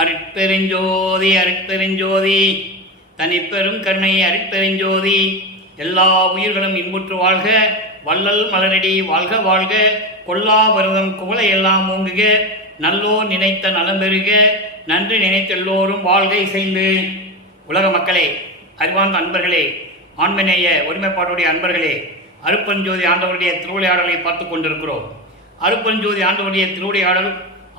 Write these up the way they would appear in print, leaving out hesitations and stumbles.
அருட்பெருஞ்சோதி அருட்பெருஞ்சோதி தனிப்பெரும் கருணை அருட்பெருஞ்சோதி. எல்லா உயிர்களும் இன்புற்று வாழ்க, வள்ளல் மலரடி வாழ்க வாழ்க, கொல்லா வருதம் குவளை எல்லாம் ஓங்குக, நல்லோர் நினைத்த நலம் பெறுக, நன்றி நினைத்த எல்லோரும் வாழ்க இசைந்து. உலக மக்களே, அறிவார்ந்த அன்பர்களே, ஆண்மநேய ஒருமைப்பாட்டுடைய அன்பர்களே, அருட்பெருஞ்சோதி ஆண்டவருடைய திருவிளையாடலை பார்த்து கொண்டிருக்கிறோம். அருட்பெருஞ்சோதி ஆண்டவருடைய திருவிளையாடல்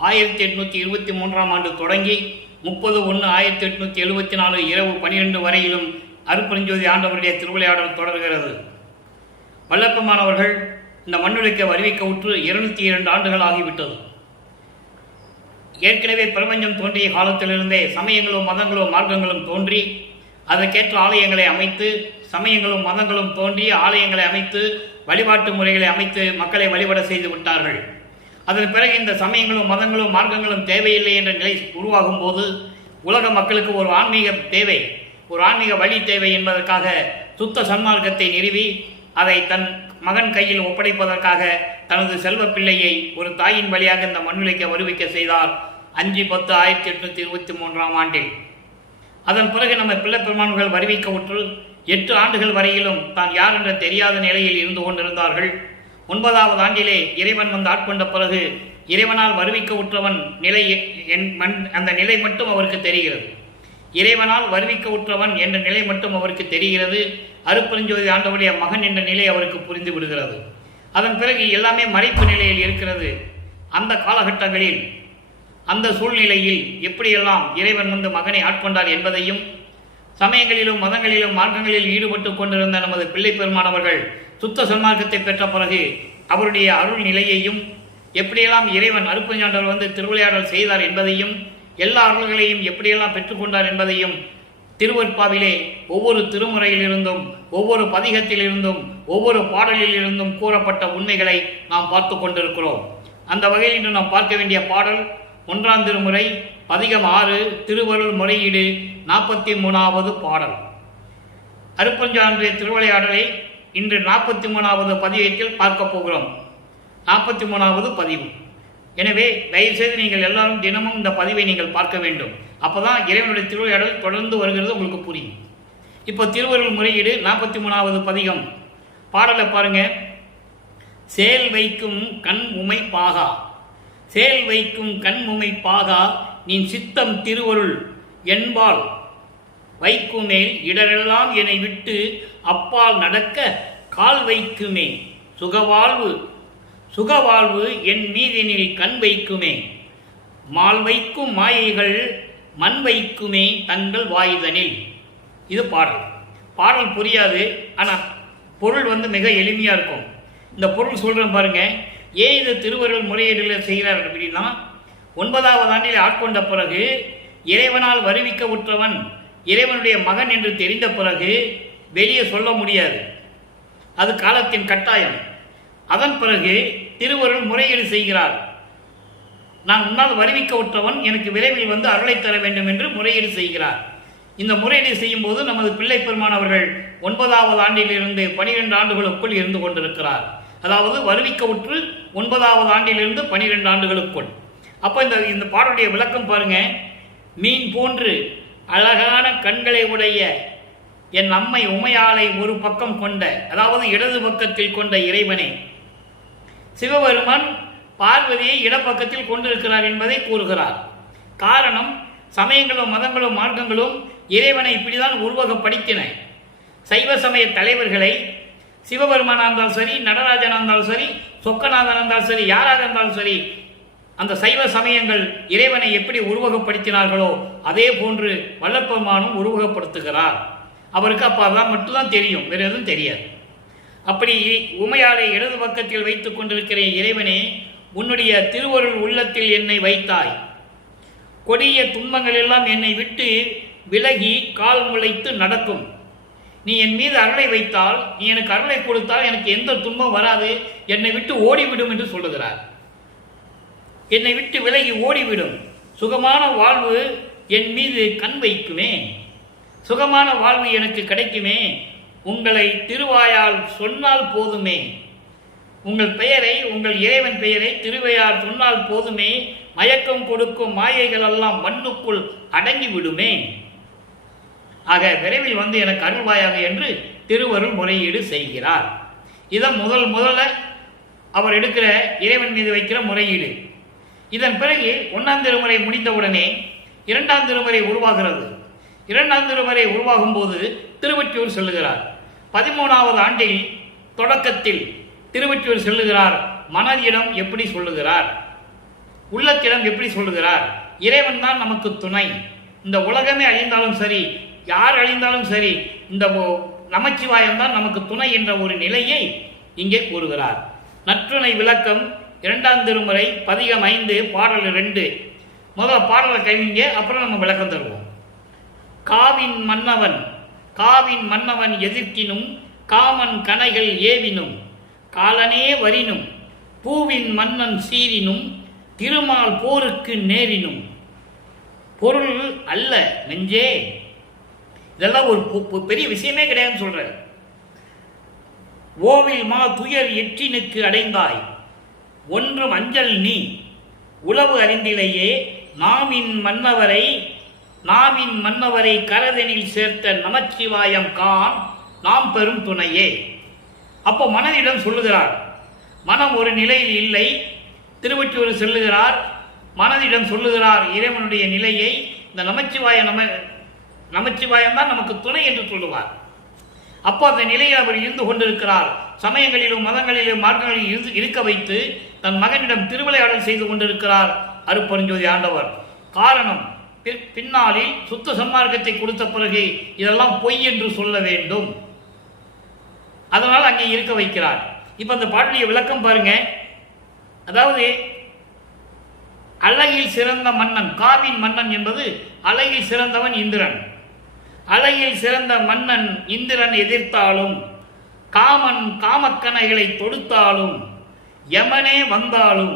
1823ஆம் ஆண்டு தொடங்கி 30/1/1874 இரவு 12 வரையிலும் அருட்பெருஞ்சோதி ஆண்டவருடைய திருவிளையாடல் தொடர்கிறது. வல்லப்பமானவர்கள் இந்த மண்ணுலக வருவிக்க உற்று 202 ஆண்டுகள் ஆகிவிட்டது. ஏற்கனவே பிரபஞ்சம் தோன்றிய காலத்திலிருந்தே சமயங்களும் மதங்களும் மார்க்கங்களும் தோன்றி அதற்கேற்ற ஆலயங்களை அமைத்து, சமயங்களும் மதங்களும் தோன்றி ஆலயங்களை அமைத்து, வழிபாட்டு முறைகளை அமைத்து மக்களை வழிபட செய்து விட்டார்கள். அதன் பிறகு இந்த சமயங்களும் மதங்களும் மார்க்கங்களும் தேவையில்லை என்ற நிலை உருவாகும் போது உலக மக்களுக்கு ஒரு ஆன்மீக தேவை, ஒரு ஆன்மீக வழி தேவை என்பதற்காக சுத்த சன்மார்க்கத்தை நிறுவி அதை தன் மகன் கையில் ஒப்படைப்பதற்காக தனது செல்வ பிள்ளையை ஒரு தாயின் வழியாக இந்த மண்ணுலக வருவிக்க செய்தார் 5/10/1823ஆம் ஆண்டில். அதன் பிறகு நம்ம பிள்ளை பெருமான்கள் வருவிக்க உற்று 8 ஆண்டுகள் வரையிலும் தான் யார் என்ற தெரியாத நிலையில் இருந்து கொண்டிருந்தார்கள். 9வது ஆண்டிலே இறைவன் வந்து ஆட்கொண்ட பிறகு இறைவனால் வருவிக்க உற்றவன் நிலை அந்த நிலை மட்டும் அவருக்கு தெரிகிறது. இறைவனால் வருவிக்க உற்றவன் என்ற நிலை மட்டும் அவருக்கு தெரிகிறது. அருட்பெருஞ்சோதி ஆண்டவருடைய மகன் என்ற நிலை அவருக்கு புரிந்து விடுகிறது. அதன் பிறகு எல்லாமே மறைப்பு நிலையில் இருக்கிறது. அந்த காலகட்டங்களில் அந்த சூழ்நிலையில் எப்படியெல்லாம் இறைவன் வந்து மகனை ஆட்கொண்டார் என்பதையும், சமயங்களிலும் மதங்களிலும் மார்க்கங்களில் ஈடுபட்டு கொண்டிருந்த நமது பிள்ளை பெருமானவர்கள் சுத்த சன்மார்க்கத்தை பெற்ற பிறகு அவருடைய அருள் நிலையையும், எப்படியெல்லாம் இறைவன் அருட்பெருஞ்சாண்டவர் வந்து திருவிளையாடல் செய்தார் என்பதையும், எல்லா அருள்களையும் எப்படியெல்லாம் பெற்றுக்கொண்டார் என்பதையும் திருவற்பாவிலே ஒவ்வொரு திருமுறையிலிருந்தும், ஒவ்வொரு பதிகத்திலிருந்தும், ஒவ்வொரு பாடலிலிருந்தும் கூறப்பட்ட உண்மைகளை நாம் பார்த்து கொண்டிருக்கிறோம். அந்த வகையில் இன்று நாம் பார்க்க வேண்டிய பாடல் 1ஆம் திருமுறை பதிகம் 6 திருவருள் முறையீடு 43வது பாடல். அருட்பெருஞ்சாண்டவருடைய திருவிளையாடலை இன்று 43வது பதிகத்தில் பார்க்க போகிறோம். 43வது பதிவு. எனவே தயவுசெய்து நீங்கள் எல்லாரும் தினமும் இந்த பதிவை நீங்கள் பார்க்க வேண்டும். அப்போதான் இறைவனுடைய திருவிளையாடல் தொடர்ந்து வருகிறது உங்களுக்கு புரியும். இப்போ திருவருள் முறையீடு 43வது பதிகம் பாடலை பாருங்க. சேல் வைக்கும் கண் உமை பாகா, சேல் வைக்கும் கண் உமை பாகா, நீ சித்தம் திருவருள் என்பால் வைக்குமேல் இடரெல்லாம் என்னை விட்டு அப்பால் நடக்க கால் வைக்குமே, சுகவாழ்வு சுகவாழ்வு என் மீதினில் கண் வைக்குமே, மால் வைக்கும் மாயைகள் மண் வைக்குமே தங்கள் வாயுதனில். இது பாடல். பாடல் புரியாது, ஆனால் பொருள் மிக எளிமையாக இருக்கும். இந்த பொருள் சொல்கிறேன் பாருங்க. ஏன் இது திருவருள் முறையீடுகளை செய்கிறார் அப்படின்னா, 9வது ஆண்டில் ஆட்கொண்ட பிறகு இறைவனால் வருவிக்க உற்றவன் இறைவனுடைய மகன் என்று தெரிந்த பிறகு வெளியே சொல்ல முடியாது, அது காலத்தின் கட்டாயம். அதன் பிறகு திருவருள் முறையீடு செய்கிறார். நான் முன்னால் வருவிக்க உற்றவன், எனக்கு விரைவில் வந்து அருளை தர வேண்டும் என்று முறையீடு செய்கிறார். இந்த முறையீடு செய்யும் போது நமது பிள்ளை பெருமான் அவர்கள் 9வது ஆண்டிலிருந்து 12 ஆண்டுகளுக்குள் இருந்து கொண்டிருக்கிறார். அதாவது வருவிக்க உற்று 9வது ஆண்டிலிருந்து 12 ஆண்டுகளுக்குள். அப்போ இந்த பாடலுடைய விளக்கம் பாருங்க. மீன் போன்று அழகான கண்களை உடைய என் அம்மை உமையாளை ஒரு பக்கம் கொண்ட, அதாவது இடது பக்கத்தில் கொண்ட இறைவனே, சிவபெருமான் பார்வதியை இடப்பக்கத்தில் கொண்டிருக்கிறார் என்பதை கூறுகிறார். காரணம், சமயங்களும் மதங்களும் மார்க்கங்களும் இறைவனை இப்படிதான் உருவகப்படுத்தின. சைவ சமய தலைவர்களை சிவபெருமானாக இருந்தாலும் சரி, நடராஜனாக இருந்தாலும் சரி, சொக்கநாதனாக இருந்தாலும் சரி, யாராக இருந்தாலும் சரி, அந்த சைவ சமயங்கள் இறைவனை எப்படி உருவகப்படுத்தினார்களோ அதே போன்று வல்லப்பெருமானும் உருவகப்படுத்துகிறார். அவருக்கு அப்போ அதான் மட்டும்தான் தெரியும், வேறு எதுவும் தெரியாது. அப்படி உமையாளை இடது பக்கத்தில் வைத்துக் கொண்டிருக்கிற இறைவனே, உன்னுடைய திருவருள் உள்ளத்தில் என்னை வைத்தாய், கொடிய துன்பங்கள் எல்லாம் என்னை விட்டு விலகி கால் முளைத்து நடக்கும். நீ என் மீது அருளை வைத்தால், நீ எனக்கு அருளை கொடுத்தால் எனக்கு எந்த துன்பம் வராது, என்னை விட்டு ஓடிவிடும் என்று சொல்லுகிறார். என்னை விட்டு விலகி ஓடிவிடும், சுகமான வாழ்வு என் மீது கண் வைக்குமே, சுகமான வாழ்வு எனக்கு கிடைக்குமே, உங்களை திருவாயால் சொன்னால் போதுமே. உங்கள் பெயரை, உங்கள் இறைவன் பெயரை திருவையார் சொன்னால் போதுமே, மயக்கம் கொடுக்கும் மாயைகள் எல்லாம் மண்ணுக்குள் அடங்கி விடுமே. ஆக விரைவில் வந்து எனக்கு அருள்வாயாக என்று திருவருள் முறையீடு செய்கிறார். இதை முதல்ல அவர் எடுக்கிற இறைவன் மீது வைக்கிற முறையீடு. இதன் பிறகு 1ஆம் திருமுறை முடிந்தவுடனே 2ஆம் திருமுறை உருவாகிறது. 2ஆம் திருமுறை உருவாகும் போது திருவொற்றியூர் செல்லுகிறார். 13வது ஆண்டில் தொடக்கத்தில் திருவொற்றியூர் செல்லுகிறார். மனதிடம் எப்படி சொல்லுகிறார், உள்ளத்திடம் எப்படி சொல்லுகிறார்? இறைவன் தான் நமக்கு துணை. இந்த உலகமே அழிந்தாலும் சரி, யார் அழிந்தாலும் சரி, இந்த நமச்சிவாயம் தான் நமக்கு துணை என்ற ஒரு நிலையை இங்கே கூறுகிறார். நற்றுணை விளக்கம் 2ஆம் திருமுறை பதிகம் 5 பாடல் 2. முதல்ல பாடலை கழிங்க, அப்புறம் நம்ம விளக்கம் தருவோம். காவின் மன்னவன் எதிர்க்கினும் காமன் கணைகள் ஏவினும் காலனே வரினும் பூவின் மன்னன் சீரினும் திருமால் போருக்கு நேரினும். பொருள் அல்ல நெஞ்சே, இதெல்லாம் ஒரு பெரிய விஷயமே கிடையாதுன்னு சொல்ற. ஓவில் மா துயர் எற்றினுக்கு அடைந்தாய் ஒன்றும் அஞ்சல் நீ உளவு அறிந்திலேயே நாவின் மன்னவரை கரதனில் சேர்த்த நமச்சிவாயம் கான் நாம் பெரும் துணையே. அப்போ மனதிடம் சொல்லுகிறார். மனம் ஒரு நிலையில் இல்லை. திருவொற்றியூர் செல்லுகிறார். மனதிடம் சொல்லுகிறார் இறைவனுடைய நிலையை. இந்த நமச்சிவாயம் தான் நமக்கு துணை என்று சொல்லுவார். அப்போ அந்த நிலையில் அவர் இருந்து கொண்டிருக்கிறார். சமயங்களிலும் மதங்களிலும் மார்க்கங்களிலும் இருக்க வைத்து தன் மகனிடம் திருவிளையாடல் செய்து கொண்டிருக்கிறார் அருட்பெருஞ்சோதி ஆண்டவர். காரணம், பின்னாளில் சுத்த சன்மார்க்கத்தை கொடுத்த பிறகு இதெல்லாம் பொய் என்று சொல்ல வேண்டும். அதனால் அங்கே இருக்க வைக்கிறார். இப்ப அந்த பாடலிய விளக்கம் பாருங்க. அதாவது அழகில் சிறந்த மன்னன், காவின் மன்னன் என்பது அழகில் சிறந்தவன் இந்திரன். அழகில் சிறந்த மன்னன் இந்திரன் எதிர்த்தாலும், காமன் காமக்கணைகளை தொடுத்தாலும், யமனே வந்தாலும்,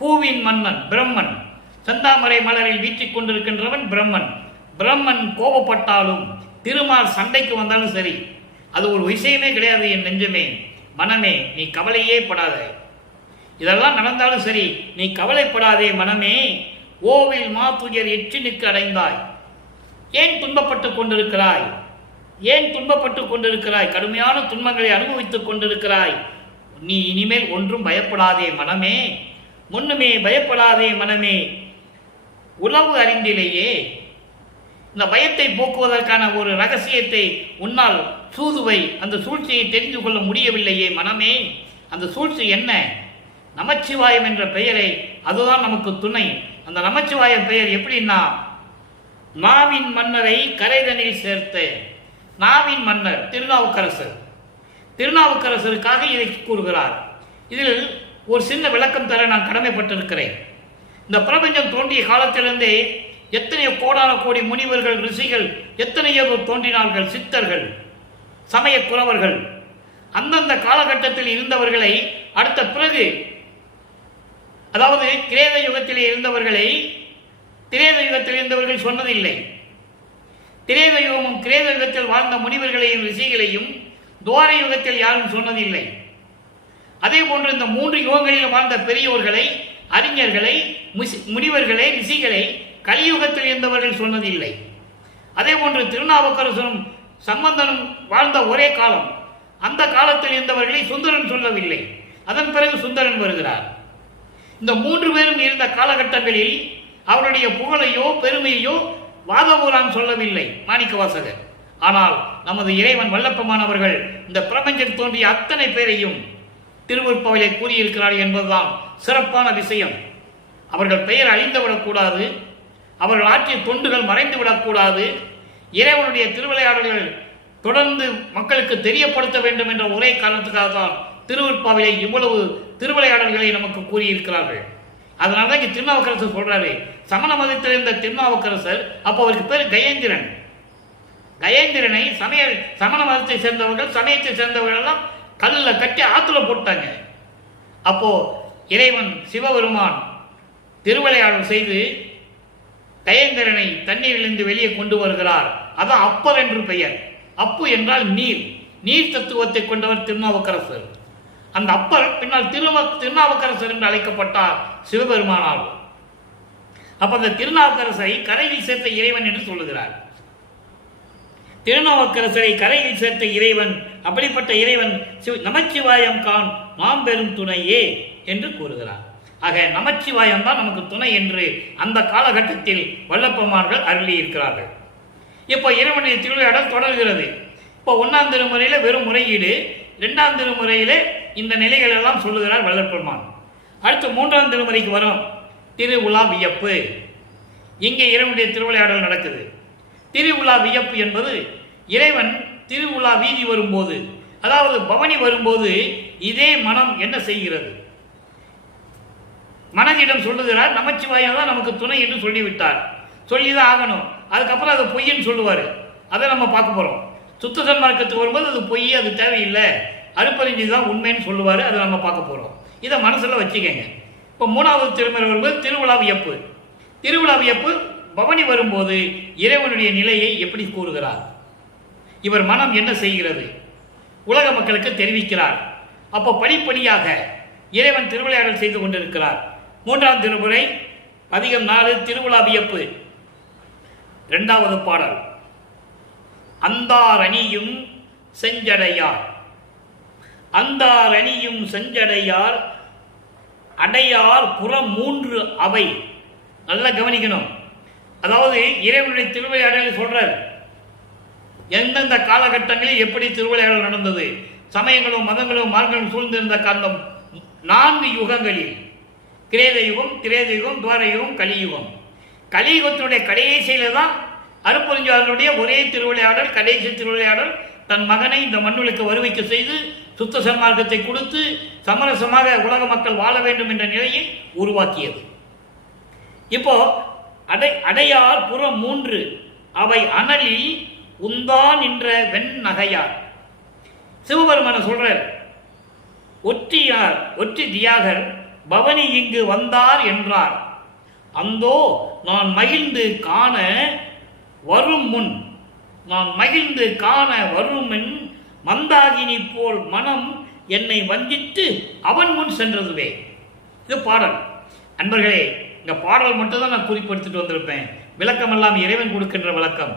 பூவின் மன்னன் பிரம்மன், செந்தாமரை மலரில் வீற்றிக் கொண்டிருக்கின்றவன் பிரம்மன் கோபப்பட்டாலும், திருமால் சண்டைக்கு வந்தாலும் சரி, அது ஒரு விஷயமே கிடையாது. என் நெஞ்சமே, மனமே, நீ கவலையே படாத. இதெல்லாம் நடந்தாலும் சரி, நீ கவலைப்படாதே மனமே. ஓவில் மாத்துயர் எற்றினுக்கு அடைந்தாய். ஏன் துன்பப்பட்டு கொண்டிருக்கிறாய்? கடுமையான துன்பங்களை அனுபவித்துக் கொண்டிருக்கிறாய். நீ இனிமேல் ஒன்றும் பயப்படாதே மனமே, முன்னுமே பயப்படாதே மனமே. உளவு அறிந்திலேயே, இந்த பயத்தை போக்குவதற்கான ஒரு ரகசியத்தை உன்னால் சூதுவை, அந்த சூழ்ச்சியை தெரிந்து கொள்ள முடியவில்லையே மனமே. அந்த சூழ்ச்சி என்ன? நமச்சிவாயம் என்ற பெயரை, அதுதான் நமக்கு துணை. அந்த நமச்சிவாயம் பெயர் எப்படின்னா, நாவின் மன்னரை கரைதனில் சேர்த்த. நாவின் மன்னர் திருநாவுக்கரசருக்காக இதை கூறுகிறார். இதில் ஒரு சின்ன விளக்கம் தர நான் கடமைப்பட்டிருக்கிறேன். இந்த பிரபஞ்சம் தோன்றிய காலத்திலிருந்தே எத்தனையோ கோடான கோடி முனிவர்கள், ரிஷிகள் எத்தனையோ தோன்றினார்கள். சித்தர்கள், சமய குறவர்கள், அந்தந்த காலகட்டத்தில் இருந்தவர்களை அடுத்த பிறகு, அதாவது கிரேத யுகத்திலே இருந்தவர்களை திரேத யுகத்தில் இருந்தவர்கள் சொன்னதில்லை. திரேத யுகமும் கிரேத யுகத்தில் வாழ்ந்த முனிவர்களையும் ரிஷிகளையும் துவார யுகத்தில் யாரும் சொன்னதில்லை. அதே போன்று இந்த 3 யுகங்களில் வாழ்ந்த பெரியோர்களை, அறிஞர்களை, முனிவர்களை, ரிஷிகளை கலியுகத்தில் இருந்தவர்கள் சொன்னதில்லை. அதே போன்று திருநாவுக்கரசரும் சம்பந்தனும் வாழ்ந்த ஒரே காலம், அந்த காலத்தில் இருந்தவர்களை சுந்தரன் சொல்லவில்லை. அதன் பிறகு சுந்தரன் வருகிறார். இந்த 3 பேரும் இருந்த காலகட்டங்களில் அவருடைய புகழையோ பெருமையோ வாதவூரான் சொல்லவில்லை மாணிக்க வாசகர். ஆனால் நமது இறைவன் வல்லப்பமானவர்கள் இந்த பிரபஞ்சம் தோன்றிய அத்தனை பேரையும் திருவருட்பாவிலே கூறியிருக்கிறார் என்பதுதான் சிறப்பான விஷயம். அவர்கள் பெயர் அழிந்துவிடக்கூடாது, அவர்கள் ஆற்றிய தொண்டுகள் மறைந்துவிடக்கூடாது. இறைவனுடைய திருவிளையாடல்கள் தொடர்ந்து மக்களுக்கு தெரியப்படுத்த வேண்டும் என்ற ஒரே காரணத்துக்காக தான் திருவருட்பாவிலே இவ்வளவு திருவிளையாடல்களை நமக்கு கூறியிருக்கிறார்கள். அதனால இங்கே திருநாவுக்கரசர் சொல்றாரு, சமண மதத்தில் இருந்த திருநாவுக்கரசர், அப்போ அவருக்கு பேர் கயேந்திரன். கயேந்திரனை சமண மதத்தை சேர்ந்தவர்கள், சமயத்தை சேர்ந்தவர்கள் எல்லாம் கல்லில் கட்டி ஆத்துல போட்டாங்க. அப்போ இறைவன் சிவபெருமான் திருவிளையாடல் செய்து கயேந்திரனை தண்ணீரிலிருந்து வெளியே கொண்டு வருகிறார். அதான் அப்பர் என்று பெயர். அப்பு என்றால் நீர், நீர் தத்துவத்தை கொண்டவர் திருநாவுக்கரசர். அந்த அப்பர் பின்னால் திருநாவுக்கரசர் என்று அழைக்கப்பட்டார் சிவபெருமானால். அப்ப அந்த திருநாவுக்கரசரை கரையில் சேர்த்த இறைவன் என்று சொல்லுகிறார். திருநாவுக்கரசரை கரையில் சேர்த்த இறைவன், அப்படிப்பட்ட இறைவன் நமச்சிவாயம் கான் மாம்பெரும் துணையே என்று கூறுகிறார். ஆக நமச்சிவாயம் தான் நமக்கு துணை என்று அந்த காலகட்டத்தில் வல்லப்பெருமான்கள் அருளி இருக்கிறார்கள். இப்போ இறைவனுடைய திருவிளையாடல் தொடர்கிறது. இப்போ 1ஆம் திருமுறையில் வெறும் முறையீடு, 2ஆம் திருமுறையில் இந்த நிலைகள் எல்லாம் சொல்லுகிறார் வல்லப்பெருமான். அடுத்து 3ஆம் திருமுறைக்கு வரும் திருவுலா வியப்பு. இங்கே இறைவனுடைய திருவிளையாடல் நடக்குது. திருவுலா வியப்பு என்பது இறைவன் திருவுலா வீதி வரும்போது, அதாவது பவனி வரும்போது இதே மனம் என்ன செய்கிறது? மனதிடம் சொல்லுகிறார், நமச்சிவாயம் தான் நமக்கு துணை என்று சொல்லிவிட்டார், சொல்லிதான் ஆகணும். அதுக்கப்புறம் அது பொய்ன்னு சொல்லுவார். அதை நம்ம பார்க்க போகிறோம். சுத்த சன்மார்க்கத்துக்கு வரும்போது அது பொய், அது தேவையில்லை, அருப்பறிஞ்சி தான் உண்மைன்னு சொல்லுவார். அதை நம்ம பார்க்க போகிறோம். இதை மனசில் வச்சுக்கங்க. இப்போ 3ஆவது திருமுறை வரும்போது திருவிழா வியப்பு. திருவிழா வியப்பு பவனி வரும்போது இறைவனுடைய நிலையை எப்படி கூறுகிறார், இவர் மனம் என்ன செய்கிறது, உலக மக்களுக்கு தெரிவிக்கிறார். அப்போ படிப்படியாக இறைவன் திருவிளையாடல் செய்து கொண்டிருக்கிறார். 3ஆம் திருமுறை பதிகம் 4 திருவிழா வியப்பு. 2வது பாடல் அந்தார் அணியும் செஞ்சடையார். அந்தார் அணியும் செஞ்சடையார் அடையார் புறம் 3 அவை. நல்லா கவனிக்கணும். அதாவது இறைவனுடைய திருவிளையாடலை சொல்றார். எந்தெந்த காலகட்டங்களில் எப்படி திருவிளையாடல் நடந்தது, சமயங்களும் மதங்களும் மார்க்கங்களும் சூழ்ந்திருந்த காரணம் 4 யுகங்களில், கிரேத யுகம், திரேத யுகம், துவார யுகம், கலியுகம். கலியுகத்தினுடைய கடைசியில தான் அருப்பெருஞ்சாளருடைய ஒரே திருவிளையாடல், கடைசி திருவிளையாடல். தன் மகனை இந்த மண்ணுக்கு வருவிக்க செய்து சுத்த சன்மார்க்கத்தை கொடுத்து சமரசமாக உலக மக்கள் வாழ வேண்டும் என்ற நிலையை உருவாக்கியது. இப்போ அடையார் புறம் 3 அவை அனலில் உந்தான் என்ற வெண் நகையார். சிவபெருமான சொல்றார், ஒற்றியார் ஒற்றி தியாகர் பவனி இங்கு வந்தார் என்றார். அந்தோ நான் மகிழ்ந்து காண வரும் முன், நான் மகிழ்ந்து காண வருமின் மந்தாகினி போல் மனம் என்னை வஞ்சித்து அவன் முன் சென்றதுவே. இது பாடல். அன்பர்களே, இந்த பாடல் மட்டும் தான் நான் குறிப்பெடுத்துட்டு வந்திருப்பேன். விளக்கம் எல்லாம் இறைவன் கொடுக்கின்ற விளக்கம்.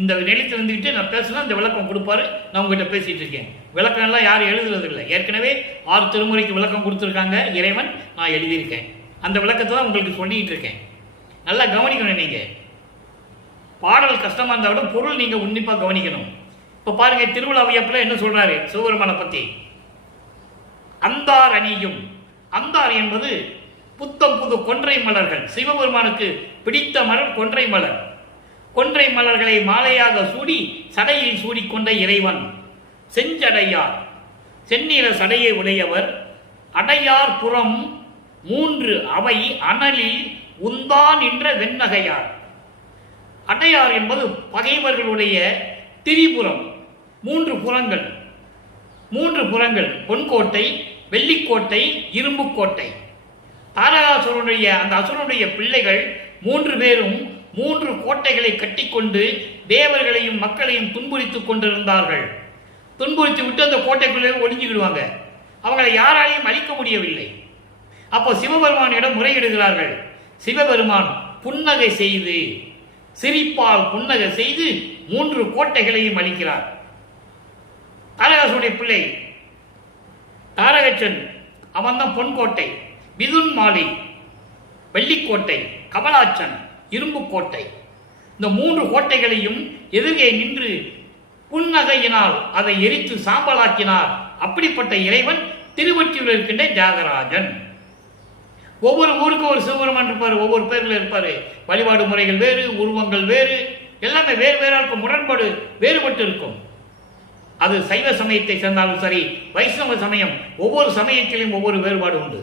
இந்த நிலையத்தில் இருந்துக்கிட்டு நான் பேசினா இந்த விளக்கம் கொடுப்பாரு. நான் உங்ககிட்ட பேசிட்டு இருக்கேன். விளக்கம் எல்லாம் யாரும் எழுதுறது இல்லை. ஏற்கனவே 6 திருமுறைக்கு விளக்கம் கொடுத்துருக்காங்க இறைவன், நான் எழுதியிருக்கேன். அந்த விளக்கத்தை தான் உங்களுக்கு சொல்லிட்டு இருக்கேன். நல்லா கவனிக்கணும். நீங்க பாடல் கஷ்டமா இருந்தால் விட பொருள் நீங்க உன்னிப்பா கவனிக்கணும். இப்ப பாருங்க, திருவிழா வியப்புல என்ன சொல்றாரு சிவபெருமானை பத்தி. அந்தார் அணியும். அந்தார் என்பது புத்தம் புது கொன்றை மலர்கள். சிவபெருமானுக்கு பிடித்த மலர் கொன்றை மலர். கொன்றை மலர்களை மாலையாக சூடி சடையில் சூடிக்கொண்ட இறைவன். செஞ்சடையார், செந்நிற சடையை உடையவர். அடையார் புறம் 3 அவை அனலில் உந்தான் என்ற வெண்ணகையார். அடையார் என்பது பகைவர்களுடைய திரிபுரம். 3 புறங்கள். 3 புறங்கள், பொன்கோட்டை, வெள்ளிக்கோட்டை, இரும்புக்கோட்டை. தாரகாசுரனுடைய அந்த அசுரனுடைய பிள்ளைகள் 3 பேரும் 3 கோட்டைகளை கட்டிக்கொண்டு தேவர்களையும் மக்களையும் துன்புறுத்திக் கொண்டிருந்தார்கள். துன்புறுத்தி விட்டு அந்த கோட்டைக்குள்ளே ஒளிஞ்சுக்கிடுவாங்க. அவங்களை யாராலையும் அழிக்க முடியவில்லை. அப்போ சிவபெருமானிடம் முறையிடுகிறார்கள். சிவபெருமான் புன்னகை செய்து, சிரிப்பால் புன்னகை செய்து 3 கோட்டைகளையும் அளிக்கிறார். தாரகாசுடைய பிள்ளை தாரகச்சன், அவன் தான் பொன்கோட்டை. மிதுன் மாலை வெள்ளிக்கோட்டை, கமலாச்சன் இரும்புக்கோட்டை. இந்த 3 கோட்டைகளையும் எதிரே நின்று புன்னகையினால் அதை எரித்து சாம்பலாக்கினார். அப்படிப்பட்ட இறைவன் திருவொற்றியூரில் இருக்கின்ற தியாகராஜன். ஒவ்வொரு ஊருக்கும் ஒரு சிவபெருமான் இருப்பார், ஒவ்வொரு பேர்ல இருப்பாரு. வழிபாடு முறைகள் வேறு, உருவங்கள் வேறு, எல்லாமே வேறு வேறா இருக்கும். முரண்பாடு வேறுபட்டு இருக்கும். அது சைவ சமயத்தை சேர்ந்தாலும் சரி, வைஷ்ணவ சமயம், ஒவ்வொரு சமயத்திலும் ஒவ்வொரு வேறுபாடு உண்டு.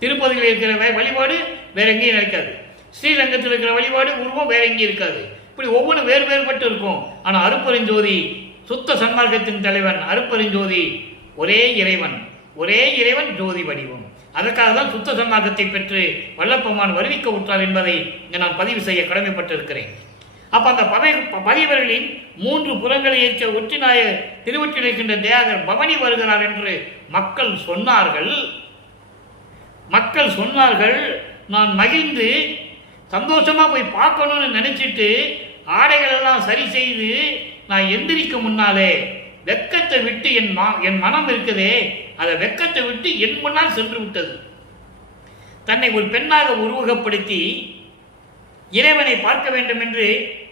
திருப்பதியில் இருக்கிற வழிபாடு வேற எங்கேயும் இருக்காது. ஸ்ரீரங்கத்தில் இருக்கிற வழிபாடு உருவம் வேற எங்கேயும் இருக்காது. இப்படி ஒவ்வொன்றும் வேறு வேறுபட்டு இருக்கும். ஆனால் அருப்பெருஞ்சோதி, சுத்த சன்மார்க்கத்தின் தலைவன் அருப்பெருஞ்சோதி, ஒரே இறைவன், ஒரே இறைவன் ஜோதி வடிவம். அதற்காக தான் சுத்த சன்மார்க்கத்தை பெற்று வல்லப்பெருமான் வருவிக்க உற்றார் என்பதை இங்கே நான் பதிவு செய்ய கடமைப்பட்டிருக்கிறேன். அப்ப அந்த பகைவர்களின் 3 புறங்களை ஏற்ற ஒற்றிநாய திருவொற்றில் இருக்கின்ற தியாகர் பவனி வருகிறார் என்று மக்கள் சொன்னார்கள். நான் மகிழ்ந்து சந்தோஷமா போய் பார்க்கணும்னு நினைச்சிட்டு ஆடைகள் எல்லாம் சரி செய்து நான் எந்திரிக்க முன்னாலே வெக்கத்தை விட்டு என் மனம் இருக்குதே, அதை வெக்கத்தை விட்டு என் முன்னால் சென்று விட்டது. தன்னை ஒரு பெண்ணாக உருவகப்படுத்தி இறைவனை பார்க்க வேண்டும் என்று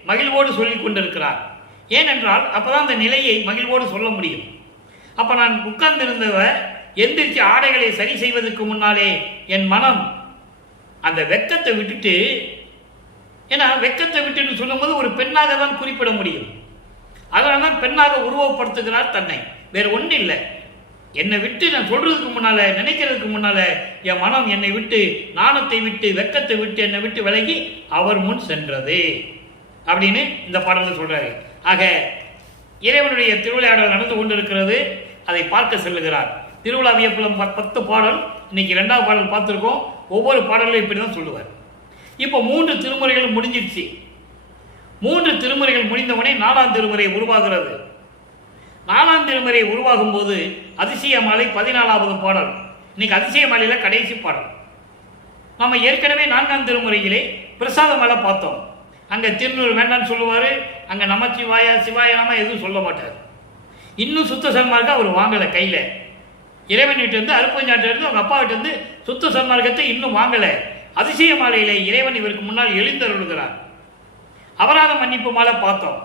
மகிழ்வோடு சொல்லிக் கொண்டிருக்கிறார். ஏனென்றால் அப்பதான் அந்த நிலையை மகிழ்வோடு சொல்ல முடியும். அப்ப நான் உட்கார்ந்திருந்தவ எந்திரிச்சு ஆடைகளை சரி செய்வதற்கு முன்னாலே என் மனம் அந்த வெக்கத்தை விட்டுட்டு, ஏன்னா வெக்கத்தை விட்டுன்னு சொல்லும்போது ஒரு பெண்ணாக தான் குறிப்பிட முடியும். அதனால தான் பெண்ணாக உருவப்படுத்துகிறார் தன்னை, வேற ஒன்றும் இல்லை. என்னை விட்டு நான் சொல்றதுக்கு முன்னால, நினைக்கிறதுக்கு முன்னால என் மனம் என்னை விட்டு, நாணத்தை விட்டு, வெக்கத்தை விட்டு, என்னை விட்டு விலகி அவர் முன் சென்றது அப்படின்னு இந்த பாடலில் சொல்றாரு. ஆக இறைவனுடைய திருவிளையாடல் நடந்து கொண்டிருக்கிறது, அதை பார்க்க செல்லுகிறார். திருவிழா வியப்புலம் 10 பாடல், இன்னைக்கு 2வது பாடல் பார்த்துருக்கோம். ஒவ்வொரு பாடலும் இப்படிதான் சொல்லுவார். இப்போ 3 திருமுறைகள் முடிஞ்சிருச்சு. 3 திருமுறைகள் முடிந்தவனே 4ஆம் திருமுறை உருவாகிறது. 4ஆம் திருமுறை உருவாகும் போது அதிசய மாலை 14வது பாடல். இன்னைக்கு அதிசய மாலையில கடைசி பாடல். நம்ம ஏற்கனவே 4ஆம் திருமுறையிலே பிரசாத மலை பார்த்தோம். அங்க திருநூறு வேண்டான்னு சொல்லுவாரு, அங்க நமச்சிவாய சிவாய நாம எதுவும் சொல்ல மாட்டார். இன்னும் சுத்த சன்மார்க்கம் அவர் வாங்கலை கையில. இறைவன் வீட்டு இருந்து அருப்பஞ்சாட்டு இருந்து அவங்க அப்பா வீட்டு இருந்து சுத்த சன்மார்க்கத்தை இன்னும் வாங்கலை. அதிசய மாலையிலே இறைவன் இவருக்கு முன்னால் எழுந்தருளுகிறார். அபராத மன்னிப்பு மாலை பார்த்தோம்.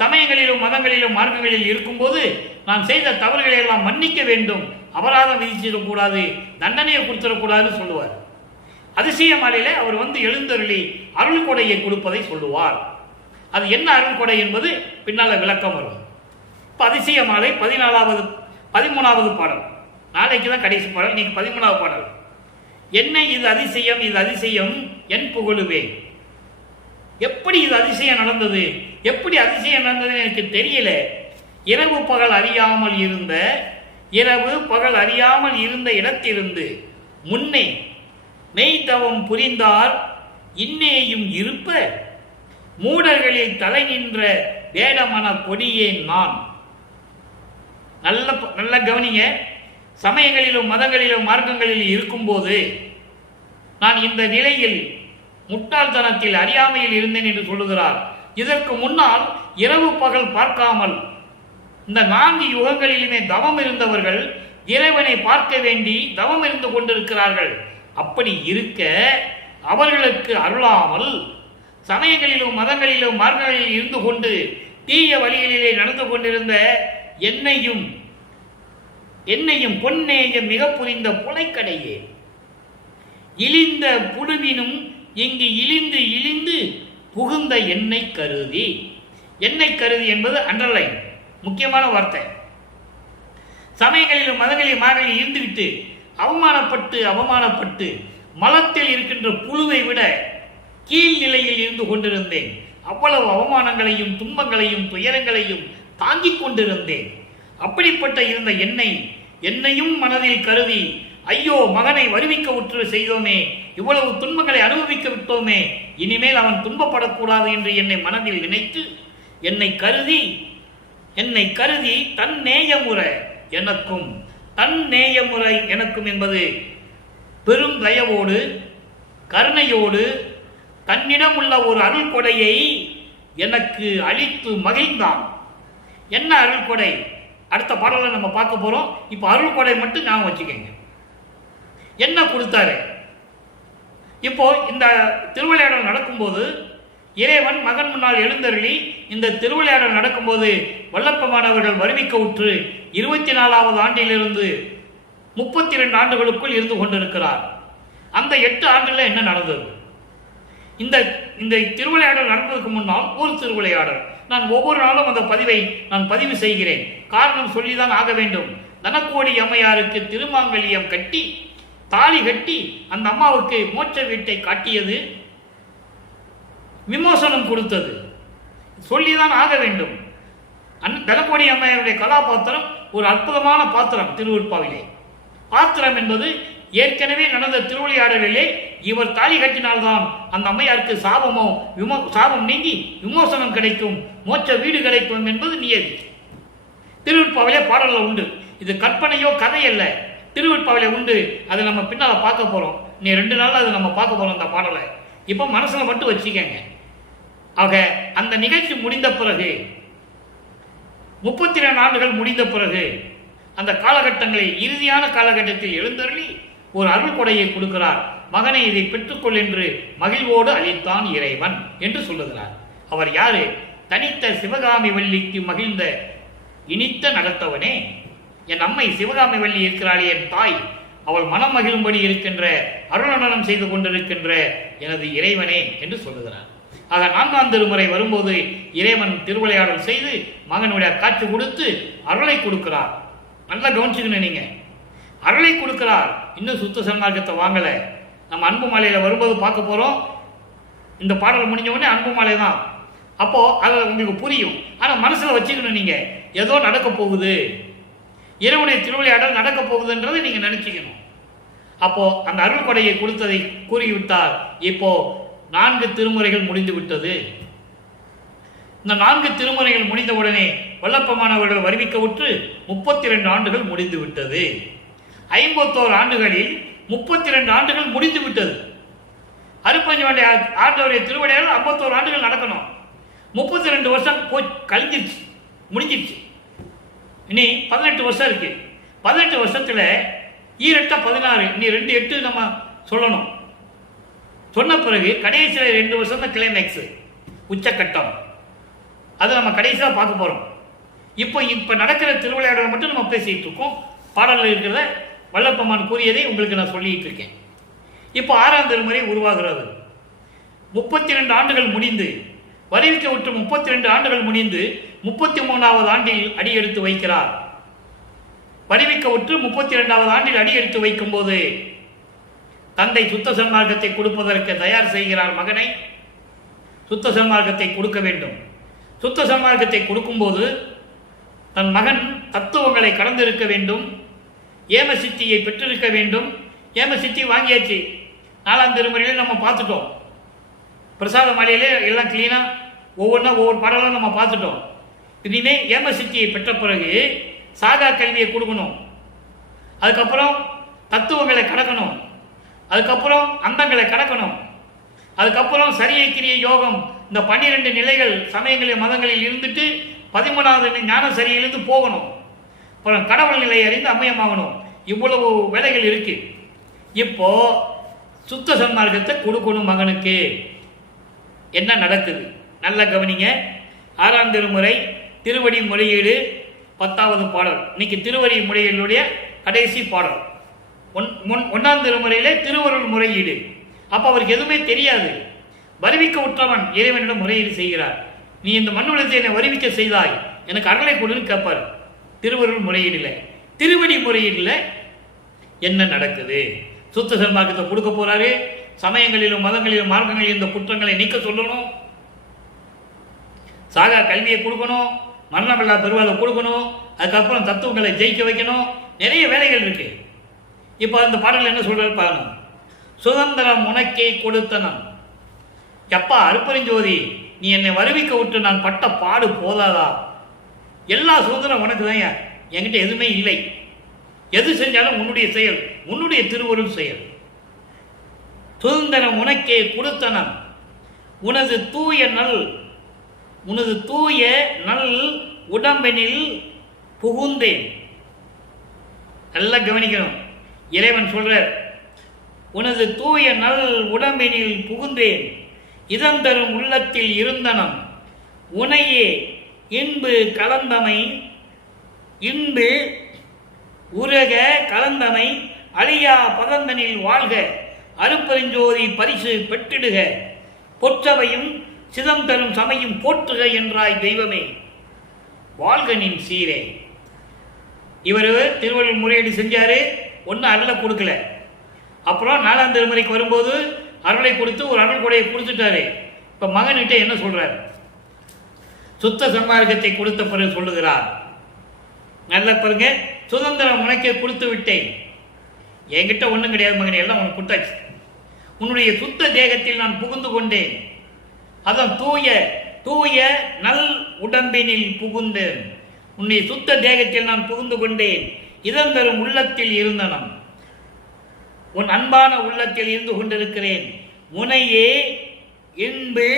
சமயங்களிலும் மதங்களிலும் மார்க்கங்களில் இருக்கும்போது நான் செய்த தவறுகளை எல்லாம் மன்னிக்க வேண்டும், அபராதம் விதிச்சிடக்கூடாது, தண்டனையை கொடுத்துடக்கூடாதுன்னு சொல்லுவார். அதிசய மாலையில அவர் வந்து எழுந்தருளி அருள் கொடையை கொடுப்பதை சொல்லுவார். அது என்ன அருள் கொடை என்பது பின்னால விளக்கம் வரும். இப்போ அதிசய மாலை 13வது பாடல், நாளைக்கு தான் கடைசி பாடல், இன்னைக்கு 13வது பாடல். என்ன இது அதிசயம், இது அதிசயம் என் புகழுவேன். எப்படி இது அதிசயம் நடந்தது, எப்படி அதிசயம் நடந்தது எனக்கு தெரியல. இரவு பகல் அறியாமல் இருந்த இடத்திலிருந்து முன்னே மெய்தவம் புரிந்தார் இன்னேயும் இருப்ப மூடர்களில் தலை நின்ற வேடமன கொடியேன் நான். நல்ல கவனிங்க. சமயங்களிலும் மதங்களிலும் மார்க்கங்களில் இருக்கும்போது நான் இந்த நிலையில் முட்டாள்தனத்தில் அறியாமையில் இருந்தேன் என்று சொல்லுகிறார். இதற்கு முன்னால் இரவு பகல் பார்க்காமல் இந்த 4 யுகங்களிலுமே தவம் இருந்தவர்கள் இறைவனை பார்க்க வேண்டி தவம் இருந்து கொண்டிருக்கிறார்கள். அப்படி இருக்க அவர்களுக்கு அருளாமல் சமயங்களிலும் மதங்களிலும் மார்க்கங்களில் இருந்து கொண்டு தீய வழிகளிலே நடந்து கொண்டிருந்த என்னையும் பொன்னேய மிக புரிந்த புலைக்கடையே இழிந்த புழுவினும் இங்கு இழிந்து புகுந்த எண்ணெய் கருதி என்பது அண்டர்லைன், முக்கியமான வார்த்தை. சமயங்களிலும் மதங்களிலும் மார்களில் இருந்துவிட்டு அவமானப்பட்டு மலத்தில் இருக்கின்ற புழுவை விட கீழ்நிலையில் இருந்து கொண்டிருந்தேன். அவ்வளவு அவமானங்களையும் துன்பங்களையும் துயரங்களையும் தாங்கிக் கொண்டிருந்தேன். அப்படிப்பட்ட இருந்த என்னையும் மனதில் கருதி, ஐயோ மகனை வருவிக்க உற்று செய்தோமே, இவ்வளவு துன்பங்களை அனுபவிக்க விட்டோமே, இனிமேல் அவன் துன்பப்படக்கூடாது என்று என்னை மனதில் நினைத்து என்னை கருதி தன் நேயமுறை எனக்கும் என்பது பெரும் தயவோடு கருணையோடு தன்னிடம் உள்ள ஒரு அருள் கொடையை எனக்கு அளித்து மகிழ்ந்தான். என்ன அருள் கொடை? அடுத்த பாடலை நம்ம பார்க்க போறோம். இப்போ அருள் கொடை மட்டும் ஞாபகம் வச்சுக்கோங்க. என்ன கொடுத்தாரு? இப்போ இந்த திருவிளையாடல் நடக்கும்போது இறைவன் மகன் முன்னால் எழுந்தருளி இந்த திருவிளையாடல் நடக்கும்போது வல்லப்பமானவர்கள் வருவிக்க உற்று 24வது ஆண்டிலிருந்து 32 ஆண்டுகளுக்குள் இருந்து கொண்டிருக்கிறார். அந்த 8 ஆண்டுல என்ன நடந்தது? இந்த திருவிளையாடல் நடப்பதற்கு முன்னால் ஒரு திருவிளையாடல். நான் ஒவ்வொரு நாளும் அந்த பதிவை நான் பதிவு செய்கிறேன். காரணம் சொல்லிதான் ஆக வேண்டும். தனக்கோடி அம்மையாருக்கு திருமாங்கல்யம் கட்டி தாலி கட்டி அந்த அம்மாவுக்கு மோட்ச வீட்டை காட்டியது, விமோசனம் கொடுத்தது, சொல்லிதான் ஆக வேண்டும். தனக்கோடி அம்மையாருடைய கதாபாத்திரம் ஒரு அற்புதமான பாத்திரம். திருவிற்பாவிலே பாத்திரம் என்பது ஏற்கனவே நடந்த திருவிளையாடலிலே இவர் தாலி கட்டினால்தான் அந்த அம்மையாருக்கு சாபம் நீங்கி விமோசனம் கிடைக்கும், மோட்ச வீடு கிடைக்கும் என்பது நியதி. திருவிற்பாவிலே பாடல்ல உண்டு. இது கற்பனையோ கதை அல்ல, திருவிற்பாவிலே உண்டு. அதை நம்ம பின்னால பார்க்க போறோம். நீ 2 நாள் அதை நம்ம பார்க்க போறோம் அந்த பாடலை. இப்போ மனசுல மட்டும் வச்சுக்கங்க. ஆக அந்த நிகழ்ச்சி முடிந்த பிறகு 32 ஆண்டுகள் முடிந்த பிறகு அந்த காலகட்டங்களில் இறுதியான காலகட்டத்தில் எழுந்தருளி ஒரு அருள் கொடையை கொடுக்கிறார். மகனை இதை பெற்றுக்கொள் என்று மகிழ்வோடு அளித்தான் இறைவன் என்று சொல்லுகிறார். அவர் யாரு? தனித்த சிவகாமி வள்ளிக்கு மகிழ்ந்த இனித்த நடத்தவனே, என் அம்மை சிவகாமி வள்ளி இருக்கிறாளே என் தாய், அவள் மனம் மகிழும்படி இருக்கின்ற அருளநலம் செய்து கொண்டிருக்கின்ற எனது இறைவனே என்று சொல்லுகிறார். ஆக 4ஆம் திருமுறை வரும்போது இறைவன் திருவிளையாடல் செய்து மகனுடைய காட்சி கொடுத்து அருளை கொடுக்கிறார். நல்லா கவனிச்சுக்கணும் நீங்க, அருளை கொடுக்கிறார். இன்னும் சுத்த சன்மார்க்கத்தை வாங்கல. நம்ம அன்பு மாலையில வரும்போது பார்க்க போறோம். இந்த பாடல் முடிஞ்ச உடனே அன்பு மாலை தான். அப்போ அது உங்களுக்கு புரியும். ஆனா மனசுல வச்சுக்கணும், நீங்க ஏதோ நடக்க போகுது, இறைவனுடைய திருவிளையாடல் நடக்க போகுதுன்றதை நீங்க நினைச்சுக்கணும். அப்போ அந்த அருள் கொடையை கொடுத்ததை கூறிவிட்டார். இப்போ 4 திருமுறைகள் முடிந்து விட்டது. இந்த 4 திருமுறைகள் முடிந்தவுடனே வல்லப்பமானவர்கள் வருவிக்கவுற்று 32 ஆண்டுகள் முடிந்து விட்டது. 51 ஆண்டுகளில் 32 ஆண்டுகள் முடிந்து விட்டது. அருட்பஞ்சமடைய ஆண்டவருடைய திருவிளையாடல் 51 ஆண்டுகள் நடக்கணும். 32 வருஷம் கழிஞ்சிருச்சு, முடிஞ்சிருச்சு. இனி 18 வருஷம் இருக்கு. 18 வருஷத்துல 16, இனி 2 8 நம்ம சொல்லணும். சொன்ன பிறகு கடைசியில் 2 வருஷம் தான் கிளைமேக்ஸ், உச்சக்கட்டம். அது நம்ம கடைசியாக பார்க்க போறோம். இப்போ நடக்கிற திருவிளையாடலை மட்டும் நம்ம பேசிட்டு இருக்கோம். பாடலில் இருக்கிறத வல்லப்பமான் கூறியதை உங்களுக்கு நான் சொல்லிட்டு இருக்கேன். இப்போ 6ஆம் திருமுறை உருவாகிறது. 32 ஆண்டுகள் முடிந்து வருவிக்க விட்டு 32 ஆண்டுகள் முடிந்து 33வது ஆண்டில் அடியெடுத்து வைக்கிறார். வருவிக்க விட்டு 32வது ஆண்டில் அடியெடுத்து வைக்கும் போது தந்தை சுத்த சன்மார்க்கத்தை கொடுப்பதற்கு தயார் செய்கிறார் மகனை. சுத்த சன்மார்க்கத்தை கொடுக்க வேண்டும். சுத்த சன்மார்க்கத்தை கொடுக்கும்போது தன் மகன் தத்துவங்களை கடந்திருக்க வேண்டும், ஏமசித்தியை பெற்றிருக்க வேண்டும். ஏமசித்தி வாங்கியாச்சு. 4ஆம் திருமுறையிலே நம்ம பார்த்துட்டோம். பிரசாத மாலையிலே எல்லாம் கிளீனா ஒவ்வொரு பாடலும் நம்ம பார்த்துட்டோம். இனிமே ஏமசித்தியை பெற்ற பிறகு சாகா கல்வியை கொடுக்கணும். அதுக்கப்புறம் தத்துவங்களை கடக்கணும். அதுக்கப்புறம் அந்தங்களை கடக்கணும். அதுக்கப்புறம் சரியை கிரிய யோகம், இந்த 12 நிலைகள் சமயங்களில் மதங்களில் இருந்துட்டு 13வது ஞான சரியிலிருந்து போகணும். அப்புறம் கடவுள் நிலையை அறிந்து அம்மையமாகணும். இவ்வளவு வேலைகள் இருக்கு. இப்போ சுத்த சன்மார்க்கத்தை கொடுக்கணும் மகனுக்கு. என்ன நடக்குது நல்லா கவனிங்க. 6ஆம் திருமுறை திருவடி முறையீடு 10வது பாடல். இன்னைக்கு திருவடி முறையீடுடைய கடைசி பாடல். 1ஆம் திருமுறையிலே திருவருள் முறையீடு. அப்ப அவருக்கு எதுவுமே தெரியாது. வருவிக்க உற்றவன் இறைவனிடம் முறையீடு செய்கிறார். நீ இந்த மண்ணுலகத்தை என்னை வருவிக்க செய்தாய், எனக்கு அருளை கொடுன்னு கேட்பார். திருவருள் முறையீடுல, திருவடி முறையீடுல என்ன நடக்குது? சுத்த சன்மார்க்கத்தை கொடுக்க போறாரு. சமயங்களிலும் மதங்களிலும் மார்க்கங்களிலும் இந்த குற்றங்களை நீக்க சொல்லணும். சாகா கல்வியை கொடுக்கணும். மரணமில்லா பெருவாளை கொடுக்கணும். அதுக்கப்புறம் தத்துவங்களை ஜெயிக்க வைக்கணும். நிறைய வேலைகள் இருக்கு. இப்போ அந்த பாடல் என்ன சொல்றாரு பாருங்க. சுதந்திரம் உனக்கே கொடுத்தனம். எப்பா அருப்பெருஞ்சோதி, நீ என்னை வருவிக்க விட்டு நான் பட்ட பாடு போதாதா? எல்லா சுதந்திரம் உனக்கு தான், என்கிட்ட எதுவுமே இல்லை. எது செஞ்சாலும் உன்னுடைய செயல், உன்னுடைய திருவருள் செயல். சுதந்திரம் உனக்கே கொடுத்தனம். உனது தூய நல் உடம்பெனில் புகுந்தேன். நல்லா கவனிக்கணும். இறைவன் சொல்ற, உனது தூய நல் உடம்பெனில் புகுந்தேன், இதம் தரும் உள்ளத்தில் இருந்தனம், உனையே இன்பு கலந்தமை, இன்பு உரக கலந்தமை, அழியா பதந்தனில் வாழ்க, அருப்பெருஞ்சோதி பரிசு பெற்றிடுக, பொற்றவையும் சிதம் தரும் சமையும் போற்றுக என்றாய் தெய்வமே, வாழ்கனின் சீரே. இவர் திருவள்ளுவர் முறையீடு செஞ்சாரு. ஒன்றும் அருளை கொடுக்கல. அப்புறம் 4ஆம் திருமுறைக்கு வரும்போது அருளை கொடுத்து ஒரு அருள் கொடையை கொடுத்துட்டாரு. இப்ப மகன்கிட்ட என்ன சொல்றாரு? சுத்த சன்மார்க்கத்தை கொடுத்த பிறகு சொல்லுகிறார், நல்ல பாருங்க, சுதந்திரம் உனக்கே கொடுத்து விட்டேன். என்கிட்ட ஒன்றும் கிடையாது மகனே, எல்லாம் உனக்கு கொடுத்தாச்சு. உன்னுடைய சுத்த தேகத்தில் நான் புகுந்து கொண்டேன். அதன் தூய தூய நல் உடம்பினில் புகுந்தேன். உன்னுடைய சுத்த தேகத்தில் நான் புகுந்து கொண்டேன். இதன் தரும் உள்ளத்தில் இருந்தனம். உன் அன்பான உள்ளத்தில் இருந்து கொண்டிருக்கிறேன். முனையே இன்பு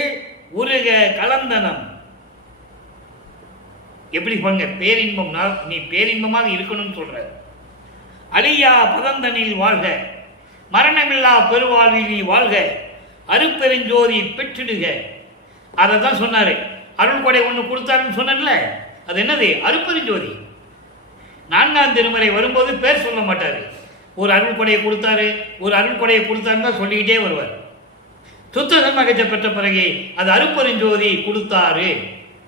உருக கலந்தனம். எப்படி பாருங்க, பேரின்பம். நீ பேரின்பமாக இருக்கணும்னு சொல்ற. அழியா பதந்தனில் வாழ்க, மரணமில்லா பெருவாழ்வில் நீ வாழ்க, அருப்பெருஞ்சோதி பெற்றிடுக. அதை தான் சொன்னாரு. அருள் கொடை ஒன்று கொடுத்தாருன்னு சொன்னல, அது என்னது? அருப்பெருஞ்சோதி. 4ஆம் திருமுறை வரும்போது பேர் சொல்ல மாட்டாரு. ஒரு அருள் கொடையை கொடுத்தாரு, ஒரு அருள் கொடையை கொடுத்தாருன்னு தான் சொல்லிக்கிட்டே வருவார். சுத்த சன்மகத்தை பெற்ற பிறகு அது அருப்பெருஞ்சோதி கொடுத்தாரு.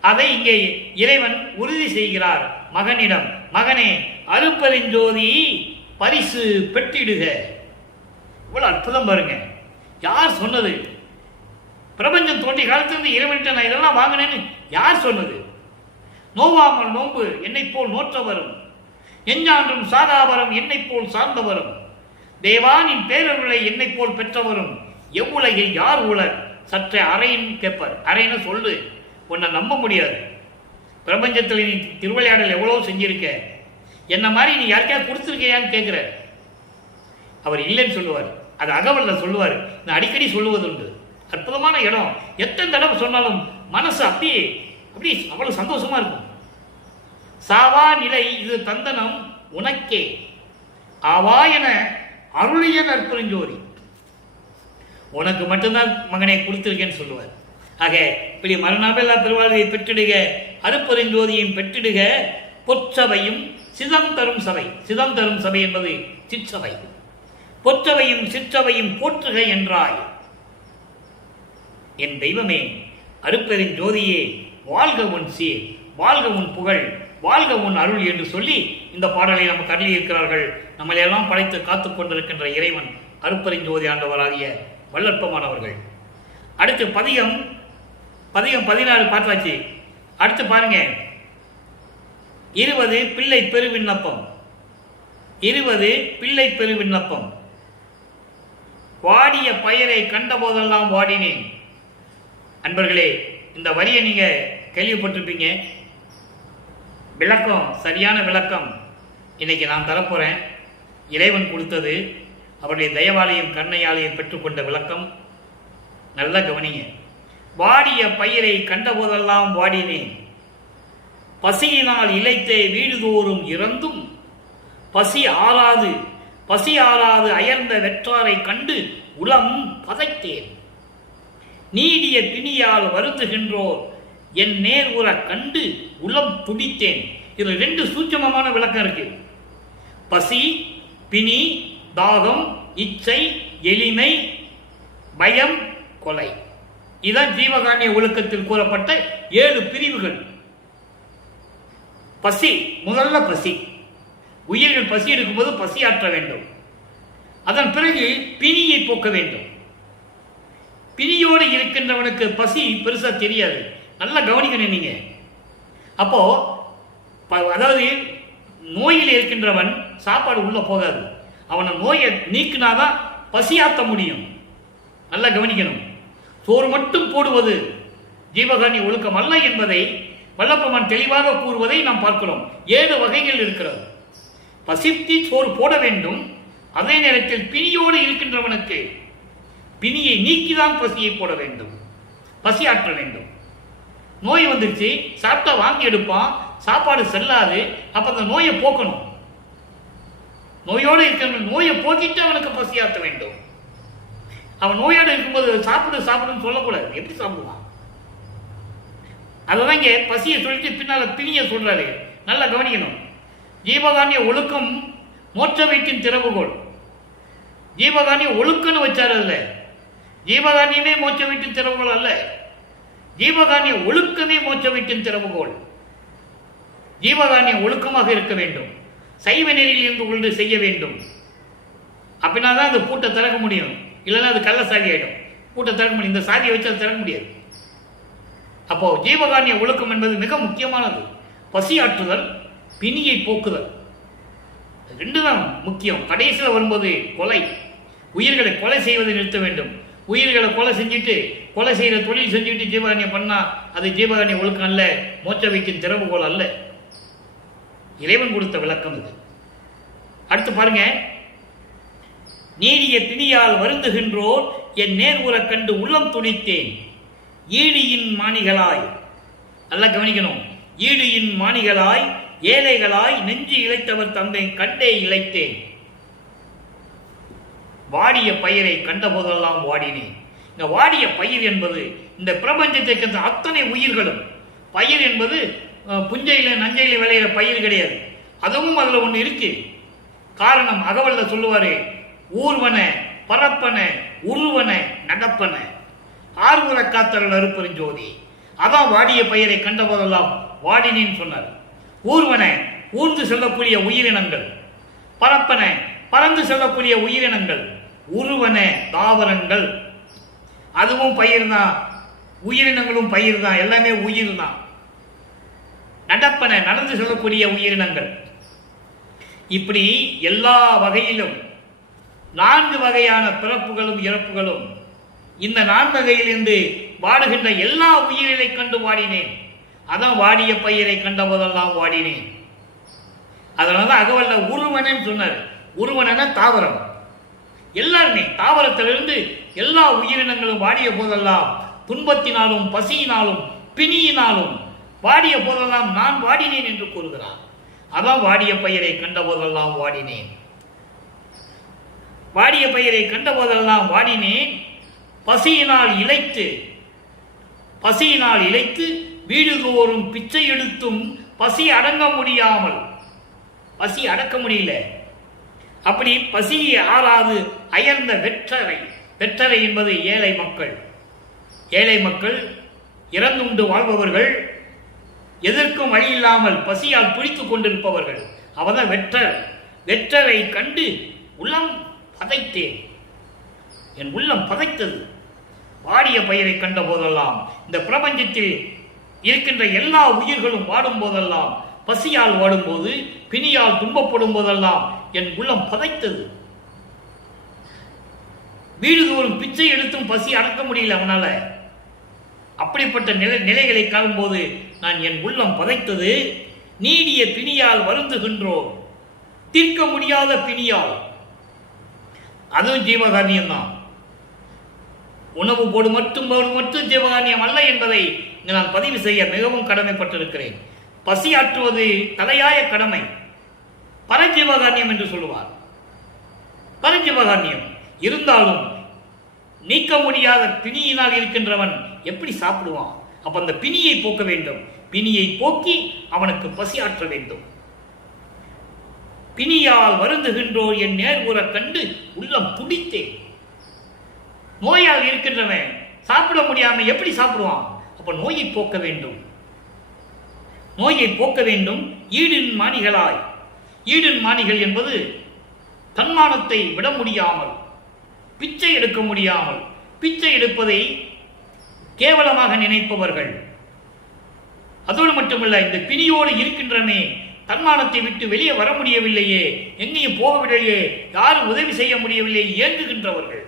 அதை இங்கே இறைவன் உறுதி செய்கிறார் மகனிடம். மகனே, அருப்பெருஞ்சோதி பரிசு பெற்றிடுக. இவ்வளவு அற்புதம் பாருங்க. யார் சொன்னது? பிரபஞ்சம் தோன்றிய காலத்திலிருந்து இறைவன்கிட்ட நான் இதெல்லாம் வாங்கினேன்னு யார் சொன்னது? நோவாமல் நோன்பு என்னை போல் நோற்றவரும், எஞ்ஞான்றும் சாதாவரம் என்னை போல் சார்ந்தவரும், தேவானின் பேரர்களை என்னை போல் பெற்றவரும், எவ்வுலகில் யார் உலர் சற்றே அறைன்னு கேட்பார். அறைன்னு சொல்லு, உன்னை நம்ப முடியாது. பிரபஞ்சத்தில் நீ திருவிளையாடல் எவ்வளோ செஞ்சிருக்க, என்ன மாதிரி நீ யாருக்கையாவது கொடுத்துருக்கையான்னு கேட்குற. அவர் இல்லைன்னு சொல்லுவார். அது அகவல்ல சொல்லுவார். நான் அடிக்கடி சொல்லுவது உண்டு. அற்புதமான இடம். எத்தனை தடவை சொன்னாலும் மனசு அப்படியே அப்படி அவ்வளவு சந்தோஷமா இருக்கும். சாவா நிலை இது தந்தனம் உனக்கே ஆவா என அருளிய நற்பெருஞ்சோதி. உனக்கு மட்டும்தான் மகனை கொடுத்திருக்கேன்னு சொல்லுவார். ஆக இப்படி மரணமில்லா பெருவாழ்வை பெற்றிடுக, அருப்பெருஞ்சோதியும் பெற்றிடுக, பொற்சபையும் சிதம் தரும் சபை. சிதம் தரும் சபை என்பது சிற்சபை. பொற்றவையும் சிற்றவையும் போற்றுக என்றாய். என் தெய்வமே, அருப்பெருஞ்சோதியே, வாழ்க உன் சீர், வாழ்க உன் புகழ், வாழ்க உன் அருள் என்று சொல்லி இந்த பாடலை நமக்கு அருளி இருக்கிறார்கள். நம்மளையெல்லாம் படைத்து காத்துக் கொண்டிருக்கின்ற இறைவன் அருப்பெருஞ்சோதி ஆண்டவராகிய வல்லற்பமானவர்கள். அடுத்து பதிகம் 16 பார்த்தாச்சு. அடுத்து பாருங்க, 20 பிள்ளை பெரு விண்ணப்பம். 20 பிள்ளை பெரு விண்ணப்பம். வாடிய பயிரை கண்ட போதெல்லாம் வாடினேன். அன்பர்களே, இந்த வரியை நீங்க கேள்விப்பட்டிருப்பீங்க. விளக்கம், சரியான விளக்கம் இன்னைக்கு நான் தரப்போறேன். இறைவன் கொடுத்தது, அவருடைய தயவாலயம் கண்ணையாலயம் பெற்றுக்கொண்ட விளக்கம். நல்லா கவனிங்க. வாடிய பயிரை கண்டபோதெல்லாம் வாடினேன், பசியினால் இளைத்தே வீடுதோறும் இறந்தும், பசி ஆறாது அயர்ந்த வெற்றாரை கண்டு உளம் பதைத்தேன், நீடிய பிணியால் வருந்துகின்றோர் என் நேர் உற கண்டு உளம் துடித்தேன். இதுல 2 சூட்சமமான விளக்கம் இருக்கு. பசி, பிணி, தாகம், இச்சை, எளிமை, பயம், கொலை. இதான் ஜீவகாருண்ய ஒழுக்கத்தில் கூறப்பட்ட 7 பிரிவுகள். பசி, முதல்ல பசி. உயிர்கள் பசி எடுக்கும்போது பசியாற்ற வேண்டும். அதன் பிறகு பிணியை போக்க வேண்டும். பிணியோடு இருக்கின்றவனுக்கு பசி பெருசா தெரியாது. நல்லா கவனிக்கணும் நீங்க. அப்போ அதாவது நோயில் இருக்கின்றவன் சாப்பாடு உள்ள போகாது. அவனை நோயை நீக்கினாதான் பசியாற்ற முடியும். நல்லா கவனிக்கணும். சோறு மட்டும் போடுவது ஜீவகாருண்ய ஒழுக்கம் அல்ல என்பதை வல்லப்பெருமான் தெளிவாக கூறுவதை நாம் பார்க்கிறோம். 7 வகைகள் இருக்கிறது. பசித்தி சோறு போட வேண்டும். அதே நேரத்தில் பிணியோடு இருக்கின்றவனுக்கு பிணியை நீக்கிதான் பசியை போட வேண்டும், பசியாற்ற வேண்டும். நோய் வந்துருச்சு, சாப்பிட்டா வாங்கி எடுப்பான், சாப்பாடு செல்லாது. அப்ப அந்த நோயை போக்கணும். நோயோடு இருக்கிற நோயை போக்கிட்டு அவனுக்கு பசியாற்ற வேண்டும். அவன் நோயோடு இருக்கும்போது சாப்பிடுன்னு சொல்லக்கூடாது. எப்படி சாப்பிடுவான்? அதுதான் இங்கே பசியை சொல்லிட்டு பின்னால பிணியை சொல்றாரு. நல்லா கவனிக்கணும். ஜீவகாருண்ய ஒழுக்கம் மோட்ச வீட்டின் திறவுகோள். ஜீவகாருண்ய ஒழுக்கம்னு வச்சாரு. அதுல ஜீவகாருண்யமே மோட்ச வீட்டின் திறவுகோள் அல்ல. ஜீவகாருண்ய ஒழுக்கமே மோட்ச வீட்டின் திறவுகோள். ஜீவகாருண்ய ஒழுக்கமாக இருக்க வேண்டும். சைவ நெறியில் இருந்து கொண்டு செய்ய வேண்டும். அப்படின்னா தான் அந்த பூட்டை திறக்க முடியும். இல்லைன்னா அது கள்ள சாதி ஆயிடும். பூட்டை திறக்க முடியும். இந்த சாதியை வச்சு அதை திறக்க முடியாது. அப்போ ஜீவகாருண்ய ஒழுக்கம் என்பது மிக முக்கியமானது. பசியாற்றுதல், பிணியை போக்குதல், 2 தான் முக்கியம். கடைசியில் வரும்போது கொலை. உயிர்களை கொலை செய்வதை நிறுத்த வேண்டும். உயிர்களை கொலை செஞ்சுட்டு கொலை செய்கிற தொழில் செஞ்சுட்டு ஜீவகாரண்யம் பண்ணால் அது ஜீவகாரண்ய ஒழுக்கம் அல்ல, மோட்ச வைக்கும் திறவுகோல் அல்ல. இறைவன் கொடுத்த விளக்கம் இது. அடுத்து பாருங்க, நீடிய பிணியால் வருந்துகின்றோர் என் நேர்வுறக் கண்டு உள்ளம் துடித்தேன். ஈடியின் மாணிகளாய், நல்லா கவனிக்கணும், ஈடியின் மாணிகளாய் ஏழைகளாய் நெஞ்சு இழைத்தவர் தந்தை கண்டே இழைத்தேன். வாடிய பயிரை கண்ட போதெல்லாம் வாடினேன். இந்த வாடிய பயிர் என்பது இந்த பிரபஞ்சத்தை அத்தனை உயிர்களும். பயிர் என்பது புஞ்சையில நஞ்சையில விளையிற பயிர் கிடையாது. அதுவும் அதுல ஒண்ணு இருக்கு. காரணம் அகவல்ல சொல்லுவாரு, ஊர்வன பரப்பன உருவன நடப்பன ஆர்வர காத்தர்கள் அருப்பெருஞ்சோதி. அதான் வாடிய பயிரை கண்ட போதெல்லாம் வாடினேன்னு சொன்னார். ஊர்வன ஊர்ந்து செல்லக்கூடிய உயிரினங்கள், பரப்பன பறந்து செல்லக்கூடிய உயிரினங்கள், உருவன தாவரங்கள், அதுவும் பயிர் தான், உயிரினங்களும் பயிர் தான், எல்லாமே உயிர் தான். நடப்பன நடந்து செல்லக்கூடிய உயிரினங்கள். இப்படி எல்லா வகையிலும் 4 வகையான பிறப்புகளும் இறப்புகளும். இந்த 4 வகையிலிருந்து வாடுகின்ற எல்லா உயிரிலை கண்டு வாடினேன். அதான் வாடிய பயிரை கண்ட போதெல்லாம் வாடினேன். அதனால அகவல்ல உருவனன்னு சொன்னார். உருவன தாவரம், எல்லாருமே தாவரத்திலிருந்து எல்லா உயிரினங்களும் வாடிய போதெல்லாம் துன்பத்தினாலும் பசியினாலும் பிணியினாலும் வாடிய போதெல்லாம் நான் வாடினேன் என்று கூறுகிறார். அதான் வாடிய பயிரை கண்ட போதெல்லாம் வாடினேன். வாடிய பயிரை கண்ட போதெல்லாம் வாடினேன். பசியினால் இழைத்து வீடுதோறும் பிச்சை எடுத்தும் பசி அடங்க முடியாமல், பசி அடக்க முடியல. அப்படி பசியை ஆறாது அயர்ந்த வெற்றரை என்பது ஏழை மக்கள். ஏழை மக்கள், இறந்துண்டு வாழ்பவர்கள், எதற்கும் வழி இல்லாமல் பசியால் துடித்துக் கொண்டிருப்பவர்கள், அவதான் வெற்றரை கண்டு உள்ளம் பதைத்தேன். என் உள்ளம் பதைத்தது. வாடிய பயிரை கண்ட போதெல்லாம், இந்த பிரபஞ்சத்தில் இருக்கின்ற எல்லா உயிர்களும் வாடும் போதெல்லாம், பசியால் வாடும்போது, பிணியால் துன்பப்படும் போதெல்லாம் என் உள்ளம் பதைத்தது. வீடுதோறும் பிச்சை எடுத்தும் பசி அடக்க முடியல அவனால. அப்படிப்பட்ட நிலைகளை காணும்போது நான் என் உள்ளம் பதைத்தது. நீடிய பிணியால் வருந்துகின்றோம், தீர்க்க முடியாத பிணியால். அதுவும் ஜீவகாரண்யம் தான். உணவு போடு மட்டும் ஜீவகாரண்யம் அல்ல என்பதை நான் பதிவு செய்ய மிகவும் கடமைப்பட்டிருக்கிறேன். பசி ஆற்றுவது தலையாய கடமை. பரஜீவகாரண்யம் என்று சொல்லுவார். பரஜீவகாரண்யம் இருந்தாலும் நீக்க முடியாத பிணியினால் இருக்கின்றவன் எப்படி சாப்பிடுவான்? அப்ப அந்த பிணியை போக்க வேண்டும். பிணியை போக்கி அவனுக்கு பசி ஆற்ற வேண்டும். பிணியால் வருந்துகின்றோர் என் நேர்வுறக் கண்டு உள்ளம் துடித்தேன். நோயால் இருக்கின்றவன் சாப்பிட முடியாம எப்படி சாப்பிடுவான்? அப்ப நோயை போக்க வேண்டும். நோயை போக்க வேண்டும். ஈடின் மாணிகளாய், ஈடின் மாணிகள் என்பது தன்மானத்தை விட முடியாமல், பிச்சை எடுக்க முடியாமல், பிச்சை எடுப்பதை கேவலமாக நினைப்பவர்கள். அதோடு மட்டுமல்ல, இந்த பிணியோடு இருக்கின்றமே, தன்மானத்தை விட்டு வெளியே வர முடியவில்லையே, எங்கேயும் போகவில்லையே, யாரும் உதவி செய்ய முடியவில்லையே ஏங்குகின்றவர்கள்.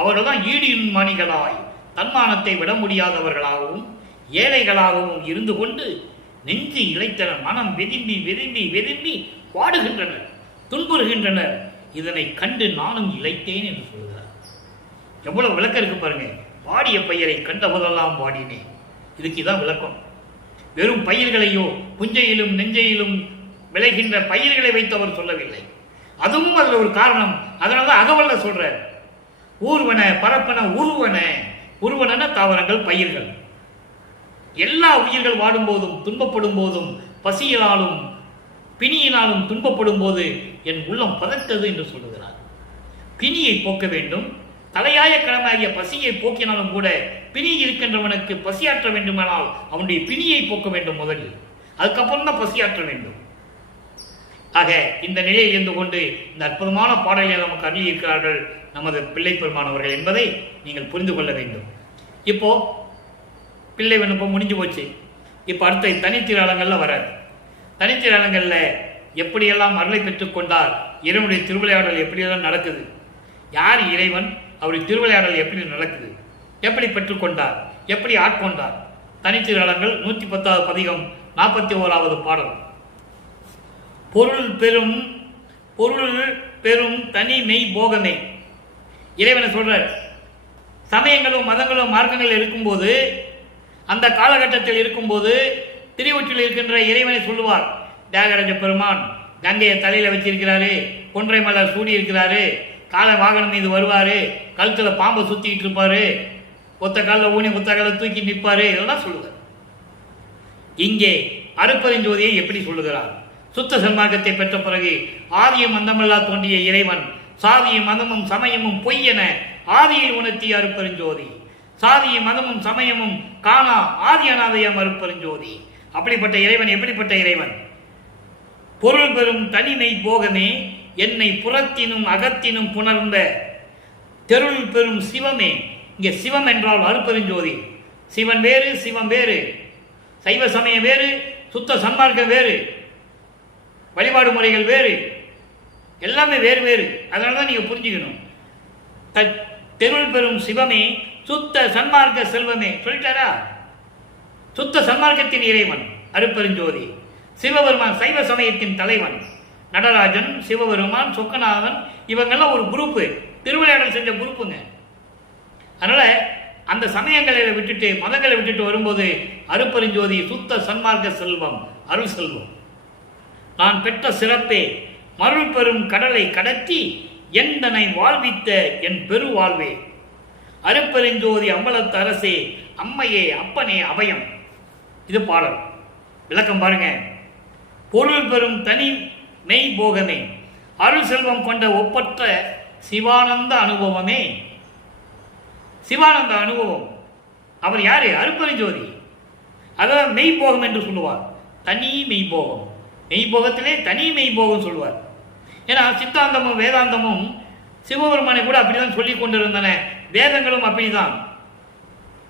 அவர்கள் தான் ஈடின் மாணிகளாய், தன்மானத்தை விட முடியாதவர்களாகவும் ஏழைகளாகவும் இருந்து கொண்டு நெஞ்சு இழைத்தனர். மனம் வெதும்பி வெதும்பி வெதும்பி வாடுகின்றனர், துன்புறுகின்றனர். இதனை கண்டு நானும் இழைத்தேன் என்று சொல்கிறார். எவ்வளவு விளக்கம் இருக்கு பாருங்க. வாடிய பயிரை கண்ட போதெல்லாம் வாடினேன். இதுக்கு இதான் விளக்கம். வெறும் பயிர்களையோ புஞ்சையிலும் நெஞ்சையிலும் விளைகின்ற பயிர்களை வைத்து அவர் சொல்லவில்லை. அதுவும் அதுல ஒரு காரணம். அதனாலதான் அகவல்ல சொல்ற, ஊர்வன பரப்பன உருவன தாவரங்கள், பயிர்கள். எல்லா உயிர்கள் வாடும் போதும் துன்பப்படும் போதும் பசியினாலும் பிணியினாலும் துன்பப்படும் போது என் உள்ளம் பதட்டது என்று சொல்லுகிறார். பிணியை போக்க வேண்டும். தலையாய கடமையாகிய பசியை போக்கினாலும் கூட பிணி இருக்கின்றவனுக்கு பசியாற்ற வேண்டுமானால் அவனுடைய பிணியை போக்க வேண்டும் முதலில். அதுக்கப்புறம் தான் பசியாற்ற வேண்டும். ஆக இந்த நிலையில் இருந்து கொண்டு இந்த அற்புதமான பாடலை நமக்கு அருளியிருக்கிறார்கள் நமது பிள்ளை பெருமானவர்கள் என்பதை நீங்கள் புரிந்து கொள்ள வேண்டும். இப்போ பிள்ளை விண்ணப்பம் முடிஞ்சு போச்சு. இப்போ அடுத்த தனித்திராளங்கள்ல வர தனித்திராளங்கள்ல எப்படியெல்லாம் அருளை பெற்றுக்கொண்டார், இறைவனுடைய திருவிளையாடல் எப்படியெல்லாம் நடக்குது, யார் இறைவன், அவருடைய திருவிளையாடல் எப்படி நடக்குது, எப்படி பெற்றுக்கொண்டார், எப்படி ஆட்கொண்டார். தனித்திருளங்கள் 110வது பதிகம் 41வது பாடல். பொருள் பெரும் தனி மெய் போகமே. இறைவனை சொல்றார். சமயங்களும் மதங்களும் மார்க்கங்கள் இருக்கும்போது, அந்த காலகட்டத்தில் இருக்கும்போது திருவொற்றில் இருக்கின்ற இறைவனை சொல்லுவார். தியாகராஜ பெருமான் கங்கையை தலையில வச்சிருக்கிறாரு, கொன்றை மலர் சூடி இருக்கிறாரு, கால வாகனம் மீது வருவாரு, கழுத்துல பாம்பை சுத்திட்டு இருப்பாரு, ஒத்த காலில் ஊனி ஒத்த காலில் தூக்கி நிற்பாரு, இதெல்லாம் சொல்லுவார். இங்கே அருட்பெருஞ்சோதியை எப்படி சொல்லுகிறார்? சுத்த சன்மார்க்கத்தை பெற்ற பிறகு ஆதியும் அந்தமல்லா தோன்றிய இறைவன் சாதியும் மதமும் சமயமும் பொய் என ஆதியில் உணர்த்திய அருட்பெருஞ்சோதி, சாதியும் மதமும் சமயமும் காணா ஆதி அநாதயம் அருட்பெருஞ்சோதி. அப்படிப்பட்ட இறைவன் எப்படிப்பட்ட இறைவன்? பொருள் பெறும் தனிமை போகமே, என்னை புறத்தினும் அகத்தினும் புணர்ந்த தெருள் பெறும் சிவமே. இங்கே சிவம் என்றால் அருட்பெருஞ்சோதி. சிவன் வேறு, சிவம் வேறு, சைவ சமயம் வேறு, சுத்த சன்மார்க்கம் வேறு, வழிபாடு முறைகள் வேறு, எல்லாமே வேறு வேறு. அதனால தான் நீங்கள் புரிஞ்சுக்கணும். தெருள் பெறும் சிவமே, சுத்த சன்மார்க்க செல்வமே சொல்லிட்டாரா? சுத்த சன்மார்க்கத்தின் இறைவன் அருட்பெருஞ்சோதி. சிவபெருமான் சைவ சமயத்தின் தலைவன். நடராஜன், சிவபெருமான், சொக்கநாதன், இவங்கெல்லாம் ஒரு குரூப்பு, திருவிளையாடல் செஞ்ச குரூப்புங்க. அதனால அந்த சமயங்களை விட்டுட்டு மதங்களை விட்டுட்டு வரும்போது அருட்பெருஞ்சோதி சுத்த சன்மார்க்க செல்வம், அருள் செல்வம். நான் பெற்ற சிறப்பே, மருள் பெறும் கடலை கடத்தி எந்தனை வாழ்வித்த என் பெரு வாழ்வே. அருட்பெருஞ்சோதி அம்பலத்து அரசே, அம்மையே, அப்பனே, அபயம். இது பாடல். விளக்கம் பாருங்க. பொருள் பெறும் தனி மெய் போகமே, அருள் செல்வம் கொண்ட ஒப்பற்ற சிவானந்த அனுபவமே. சிவானந்த அனுபவம். அவர் யாரு? அருட்பெருஞ்சோதி. அதான் மெய்போகம் என்று சொல்லுவார். தனி மெய்போகம். மெய்போகத்திலே தனி மெய்போகம் சொல்லுவார். ஏன்னா சித்தாந்தமும் வேதாந்தமும் சிவபெருமானை கூட அப்படிதான் சொல்லிக் கொண்டிருந்தன, வேதங்களும் அப்படிதான்.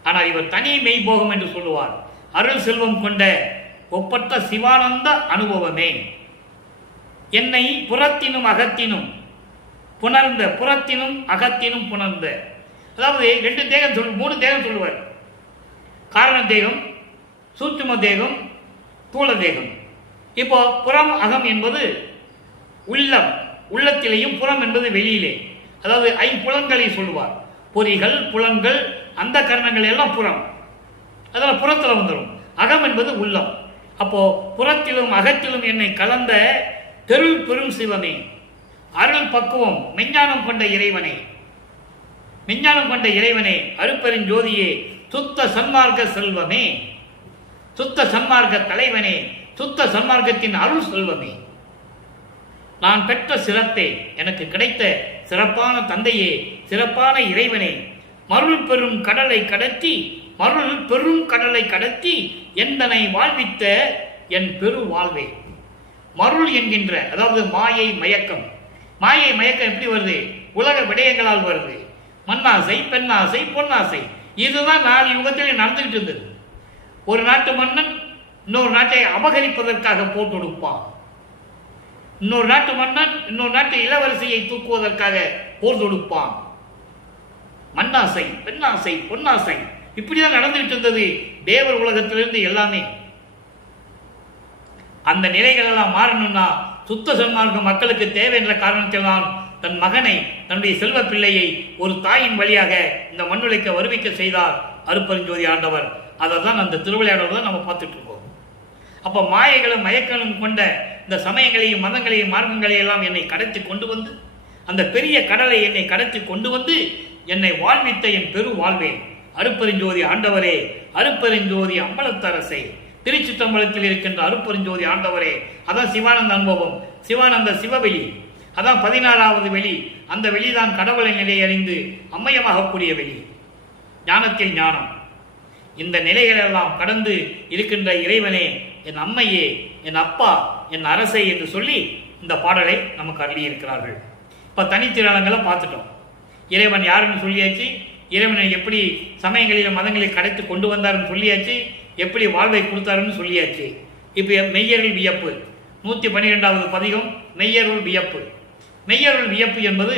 ஆனால் இவர் தனி மெய்போகம் என்று சொல்லுவார். அருள் செல்வம் கொண்ட ஒப்பற்ற சிவானந்த அனுபவமே. என்னை புறத்தினும் அகத்தினும் புணர்ந்த, புறத்தினும் அகத்தினும் புணர்ந்த. அதாவது 2 தேகம் 3 தேகம் சொல்லுவார். காரண தேகம், சூட்சும தேகம், தூள தேகம். இப்போ புறம் அகம் என்பது உள்ளம், உள்ளத்திலேயும் புறம் என்பது வெளியிலே. அதாவது 5 புலன்களை சொல்லுவார். பொறிகள், புலன்கள், அந்த கரணங்கள் எல்லாம் புறம். அதெல்லாம் புறத்தில் வந்துடும். அகம் என்பது உள்ளம். அப்போ புறத்திலும் அகத்திலும் என்னை கலந்த தெருள் பெரும் சிவமே, அருள் பக்குவம், மெஞ்ஞானம் கொண்ட இறைவனே, மெஞ்ஞானம் கொண்ட இறைவனே, அருட்பெருஞ்சோதியே, சுத்த சன்மார்க்க செல்வமே, சுத்த சன்மார்க்க தலைவனே, சுத்த சன்மார்க்கத்தின் அருள் செல்வமே. நான் பெற்ற சிறப்பே, எனக்கு கிடைத்த சிறப்பான தந்தையே, சிறப்பான இறைவனே, மருள் பெரும் கடலை கடத்தி, மருள் பெரும் கடலை கடத்தி எந்தனை வாழ்வித்த என் பெரு வாழ்வே. மருள் என்கின்ற, அதாவது மாயை மயக்கம். மாயை மயக்கம் எப்படி வருது? உலக விடயங்களால் வருது. மண்ணாசை, பெண்ணாசை, பொன்னாசை, இதுதான் 4 யுகத்தில் நடந்துகிட்டு இருந்தது. ஒரு நாட்டு மன்னன் இன்னொரு நாட்டை அபகரிப்பதற்காக போர் தொடுப்பான். இன்னொரு நாட்டு மன்னன் இன்னொரு நாட்டு இளவரசியை தூக்குவதற்காக போர் தொடுப்பான். மண்ணாசை, பெண்ணாசை, பொன்னாசை, இப்படிதான் நடந்துகிட்டு இருந்தது தேவர் உலகத்திலிருந்து எல்லாமே. அந்த நிலைகள் எல்லாம் மாறணும்னா சுத்த சன்மார்க்க மக்களுக்கு தேவை என்ற காரணத்தில்தான் தன் மகனை, தன்னுடைய செல்வ பிள்ளையை ஒரு தாயின் வழியாக இந்த மண்ணுலைக்க வருவிக்க செய்தார் அருட்பெருஞ்சோதி ஆண்டவர். அதை தான் அந்த திருவிளையாடல் தான் நம்ம பார்த்துட்டு இருக்கோம். அப்போ மாயைகளும் மயக்கங்களும் கொண்ட இந்த சமயங்களையும் மதங்களையும் மார்க்கங்களையும் எல்லாம் என்னை கடத்தி கொண்டு வந்து, அந்த பெரிய கடலை என்னை கடத்தி கொண்டு வந்து என்னை வாழ்வித்த என் பெரு வாழ்வே. அருட்பெருஞ்சோதி ஆண்டவரே, அருட்பெருஞ்சோதி அம்பலத்தரசே, திருச்சிற்றம்பலத்தில் இருக்கின்ற அருட்பெருஞ்சோதி ஆண்டவரே. அதான் சிவானந்த அனுபவம், சிவானந்த சிவவெளி. அதான் 16வது வெளி. அந்த வெளிதான் கடவுளை நிலையை அறிந்து அம்மையமாகக்கூடிய வெளி, ஞானத்தில் ஞானம். இந்த நிலைகளெல்லாம் கடந்து இருக்கின்ற இறைவனே, என் அம்மையே, என் அப்பா, என் அரசை என்று சொல்லி இந்த பாடலை நமக்கு அருளி இருக்கிறார்கள். இப்போ தனித்திருளங்களை பார்த்துட்டோம். இறைவன் யாருன்னு சொல்லியாச்சு, இறைவனை எப்படி சமயங்களில் மதங்களை கடைத்து கொண்டு வந்தாருன்னு சொல்லியாச்சு, எப்படி வாழ்வை கொடுத்தாருன்னு சொல்லியாச்சு. இப்போ மெய்யருள் வியப்பு 112வது பதிகம் மெய்யருள் வியப்பு. மெய்யருள் வியப்பு என்பது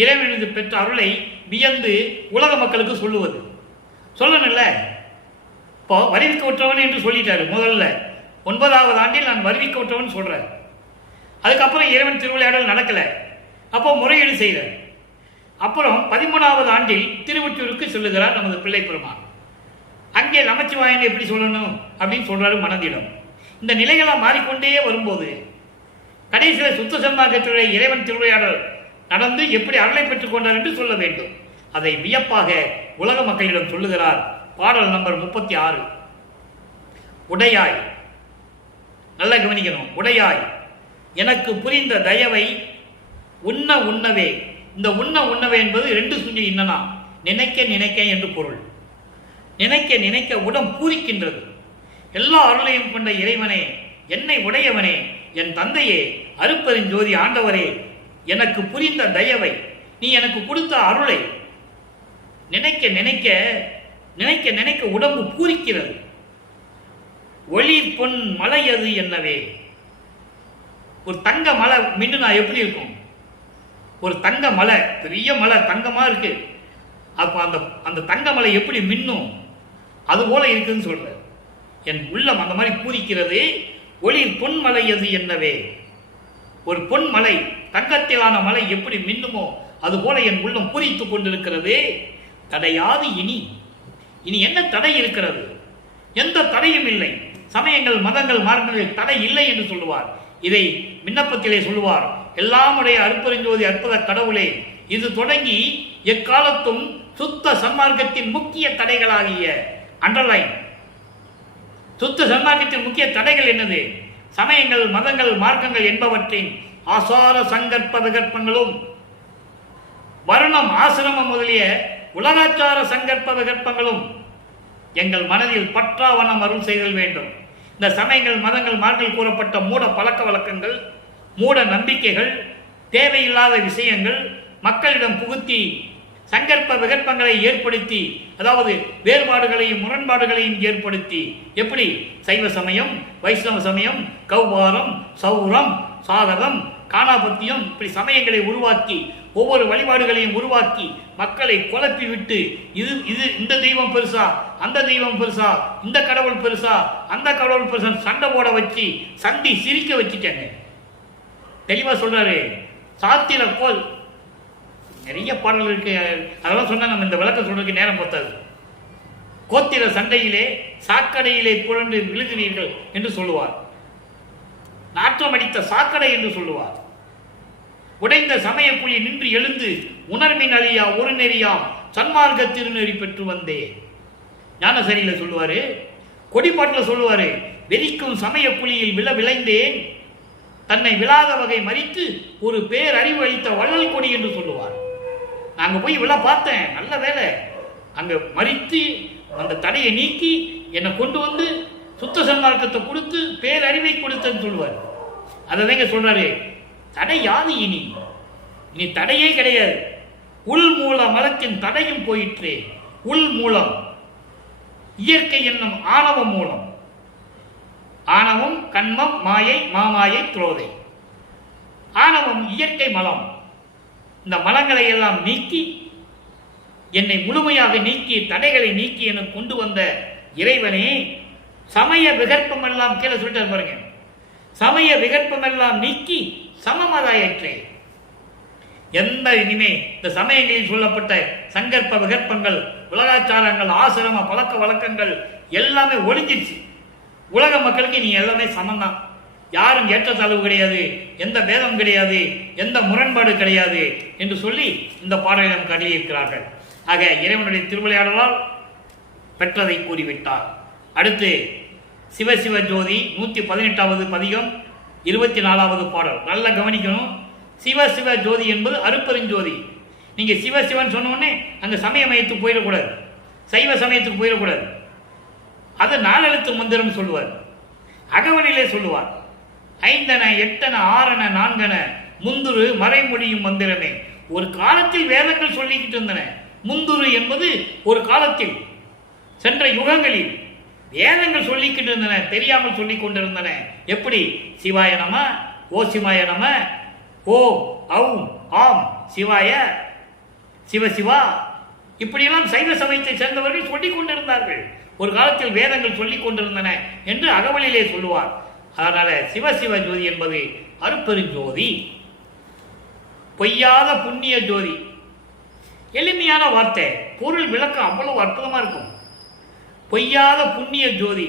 இறைவனது பெற்ற அருளை வியந்து உலக மக்களுக்கு சொல்லுவது. சொல்லணும்ல. இப்போ வருவிக்க விட்டவன் என்று சொல்லிட்டாரு. முதல்ல 9வது ஆண்டில் நான் வருவிக்க விட்டவன் சொல்றேன். அதுக்கப்புறம் இறைவன் திருவிளையாடல் நடக்கலை. அப்போ முறையீடு செய்கிறார். அப்புறம் 13வது ஆண்டில் திருவொற்றியூருக்கு செல்லுகிறார் நமது பிள்ளை பெருமான். அங்கே நமச்சிவாயன் எப்படி சொல்லணும் அப்படின்னு சொல்றாரு மனதிடம். இந்த நிலைகளாக மாறிக்கொண்டே வரும்போது கடைசியில் சுத்த சன்மார்க்கத்தினுடைய இறைவன் திருவிளையாடல் நடந்து எப்படி அருளை பெற்றுக் கொண்டார் என்று சொல்ல வேண்டும். அதை வியப்பாக உலக மக்களிடம் சொல்லுகிறார். பாடல் நம்பர் 36. உடையாய், நல்லா கவனிக்கணும். உடையாய் எனக்கு புரிந்த தயவை உண்ண உண்ணவே. இந்த உண்ண உண்ணவே என்பது 2 சுஞ்சி இன்னனா, நினைக்க நினைக்க என்று பொருள். நினைக்க நினைக்க உடம் பூரிக்கின்றது. எல்லா அருளையும் கொண்ட இறைவனே, என்னை உடையவனே, என் தந்தையே, அருட்பெருஞ்சோதி ஆண்டவரே, எனக்கு புரிந்த தயவை, நீ எனக்கு கொடுத்த அருளை நினைக்க நினைக்க நினைக்க நினைக்க உடம்பு பூரிக்கிறது. ஒளி பொன் மலையது என்னவே. ஒரு தங்க மலை மின்னுனா எப்படி இருக்கும்? ஒரு தங்க மலை, பெரிய மலை தங்கமா இருக்கு. அப்போ அந்த அந்த தங்க மலை எப்படி மின்னும் அதுபோல இருக்குதுன்னு சொல்ற. என் உள்ளம் அந்த மாதிரி பூரிக்கிறது. ஒளி பொன்மலையது என்னவே. ஒரு பொன்மலை, தங்கத்திலான மலை எப்படி மின்னுமோ அதுபோல என் உள்ளம் பூரித்து கொண்டிருக்கிறது. தடையாது இனி. இனி என்ன தடை இருக்கிறது? எந்த தடையும் இல்லை. சமயங்கள், மதங்கள், மார்க்கங்கள் தடை இல்லை என்று சொல்லுவார். இதை விண்ணப்பத்திலே சொல்லுவார். எல்லாமுடைய அருட்பெருஞ்சோதி அற்புத கடவுளே, இது தொடங்கி எக்காலத்தும் சுத்த சன்மார்க்கத்தின் முக்கிய தடைகளாகிய அண்டர்லைன். சுத்த சன்மார்க்கத்தின் முக்கிய தடைகள் என்னது? சமயங்கள், மதங்கள், மார்க்கங்கள் என்பவற்றின் ஆசார சங்கற்ப விகற்பங்களும் வருணம், ஆசிரமம் முதலிய உலகாச்சார சங்கற்ப விகற்பங்களும் எங்கள் மனதில் பற்றாவனம் அருள் செய்தல் வேண்டும். இந்த சமயங்கள், மதங்கள், மார்க்கங்கள் கூறப்பட்ட மூட பழக்க வழக்கங்கள், மூட நம்பிக்கைகள், தேவையில்லாத விஷயங்கள் மக்களிடம் புகுத்தி சங்கற்ப விகற்பங்களை ஏற்படுத்தி, அதாவது வேறுபாடுகளையும் முரண்பாடுகளையும் ஏற்படுத்தி, எப்படி சைவ சமயம், வைஷ்ணவ சமயம், கௌவாரம், சௌரம், சாகரம், காணாபத்தியம், இப்படி சமயங்களை உருவாக்கி ஒவ்வொரு வழிபாடுகளையும் உருவாக்கி மக்களை குழப்பி விட்டு இது இது இந்த தெய்வம் பெருசா, அந்த தெய்வம் பெருசா, இந்த கடவுள் பெருசா, அந்த கடவுள் பெருசா சண்டை போட வச்சு சண்டி சிரிக்க வச்சுட்டாங்க. தெளிவா சொல்றாரு. சாத்திர கோல் நிறைய பாடல் இருக்கு. அதெல்லாம் சொன்னா நம்ம இந்த விளக்கம் சொல்றதுக்கு நேரம் பத்தாது. கோத்திர சண்டையிலே சாக்கடையிலே புரண்டு விழுகிறீர்கள் என்று சொல்லுவார். நாற்றம் அடித்த சாக்கடை என்று சொல்லுவார். உடைந்த சமய குழி நின்று எழுந்து உணர்வின் அழியா ஒரு நெறியாம் சன்மார்க்க திருநெறி பெற்று வந்தே. ஞானசரியில சொல்லுவாரு. கொடிப்பாட்டில் சொல்லுவாரு. வெறிக்கும் சமய குழியில் விளைந்தேன், தன்னை விழாத வகை மறித்து ஒரு பேரறிவு அளித்த வள்ளல் கொடி என்று சொல்லுவார். நாங்க போய் விழா பார்த்தேன், நல்ல வேலை. அங்க மறித்து அந்த தடையை நீக்கி என்னை கொண்டு வந்து சுத்த சன்மார்க்கத்தை கொடுத்து பேரறிவை கொடுத்தன்னு சொல்லுவார். அதை சொல்றாரு. தடை யாது இனி? இனி தடையே கிடையாது. உள் மூல மலத்தின் தடையும் போயிற்றே. உள் மூலம் இயற்கை என்னும் ஆணவ மூலம். ஆணவம், கண்மம், மாயை, மாமாயை, குரோதை. ஆணவம் இயற்கை மலம். இந்த மலங்களை எல்லாம் நீக்கி என்னை முழுமையாக நீக்கி தடைகளை நீக்கி என கொண்டு வந்த இறைவனே, சமய விகற்பம் எல்லாம் கீழே சொல்லிட்டு பாருங்க. சமய விகற்பம் எல்லாம் நீக்கி சமமதாயற்றே. எந்த இனிமே இந்த சமயங்களில் சொல்லப்பட்ட சங்கற்ப விகற்பங்கள், உலகாச்சாரங்கள், ஆசிரம பழக்க வழக்கங்கள் எல்லாமே ஒழிஞ்சிருச்சு. உலக மக்களுக்கு நீ எல்லாமே சமந்தான். யாரும் ஏற்றத்தாழ்வு கிடையாது, எந்த பேதம் கிடையாது, எந்த முரண்பாடு கிடையாது என்று சொல்லி இந்த பாடலை நமக்கு அடியிருக்கிறார்கள். ஆக இறைவனுடைய திருவிளையாடலால் பெற்றதை கூறிவிட்டார். அடுத்து சிவசிவ ஜோதி 118வது பதிகம் 24வது பாடல். நல்லா கவனிக்கணும். சிவசிவ ஜோதி என்பது அருட்பெருஞ்சோதி. நீங்க சிவசிவன் சொன்னோடனே அங்க சமய மையத்துக்கு போயிடக்கூடாது, சைவ சமயத்துக்கு போயிடக்கூடாது. அது 4 எழுத்து மந்திரம் சொல்லுவார். அகவலிலே சொல்லுவார். 5 8 6 4 முந்துரு மறைமொழியும் மந்திரமே. ஒரு காலத்தில் வேதங்கள் சொல்லிக்கிட்டு இருந்தன. முந்துரு என்பது ஒரு காலத்தில் சென்ற யுகங்களில் வேதங்கள் சொல்லிக்கிட்டு இருந்தன, தெரியாமல் சொல்லிக் கொண்டிருந்தன. எப்படி? சிவாய நம, ஓ சிவாய நம, ஓ, ஔ, ஆம் சிவாய, சிவசிவா, இப்படியெல்லாம் சைவ சமயத்தை சேர்ந்தவர்கள் சொல்லிக் கொண்டிருந்தார்கள். ஒரு காலத்தில் வேதங்கள் சொல்லிக் கொண்டிருந்தன என்று அகவலிலே சொல்லுவார். அதனால சிவசிவ ஜோதி என்பது அருட்பெருஞ்சோதி, பொய்யாத புண்ணிய ஜோதி. எளிமையான வார்த்தை, பொருள் விளக்கம் அவ்வளவு அற்புதமா இருக்கும். பொய்யாத புண்ணிய ஜோதி,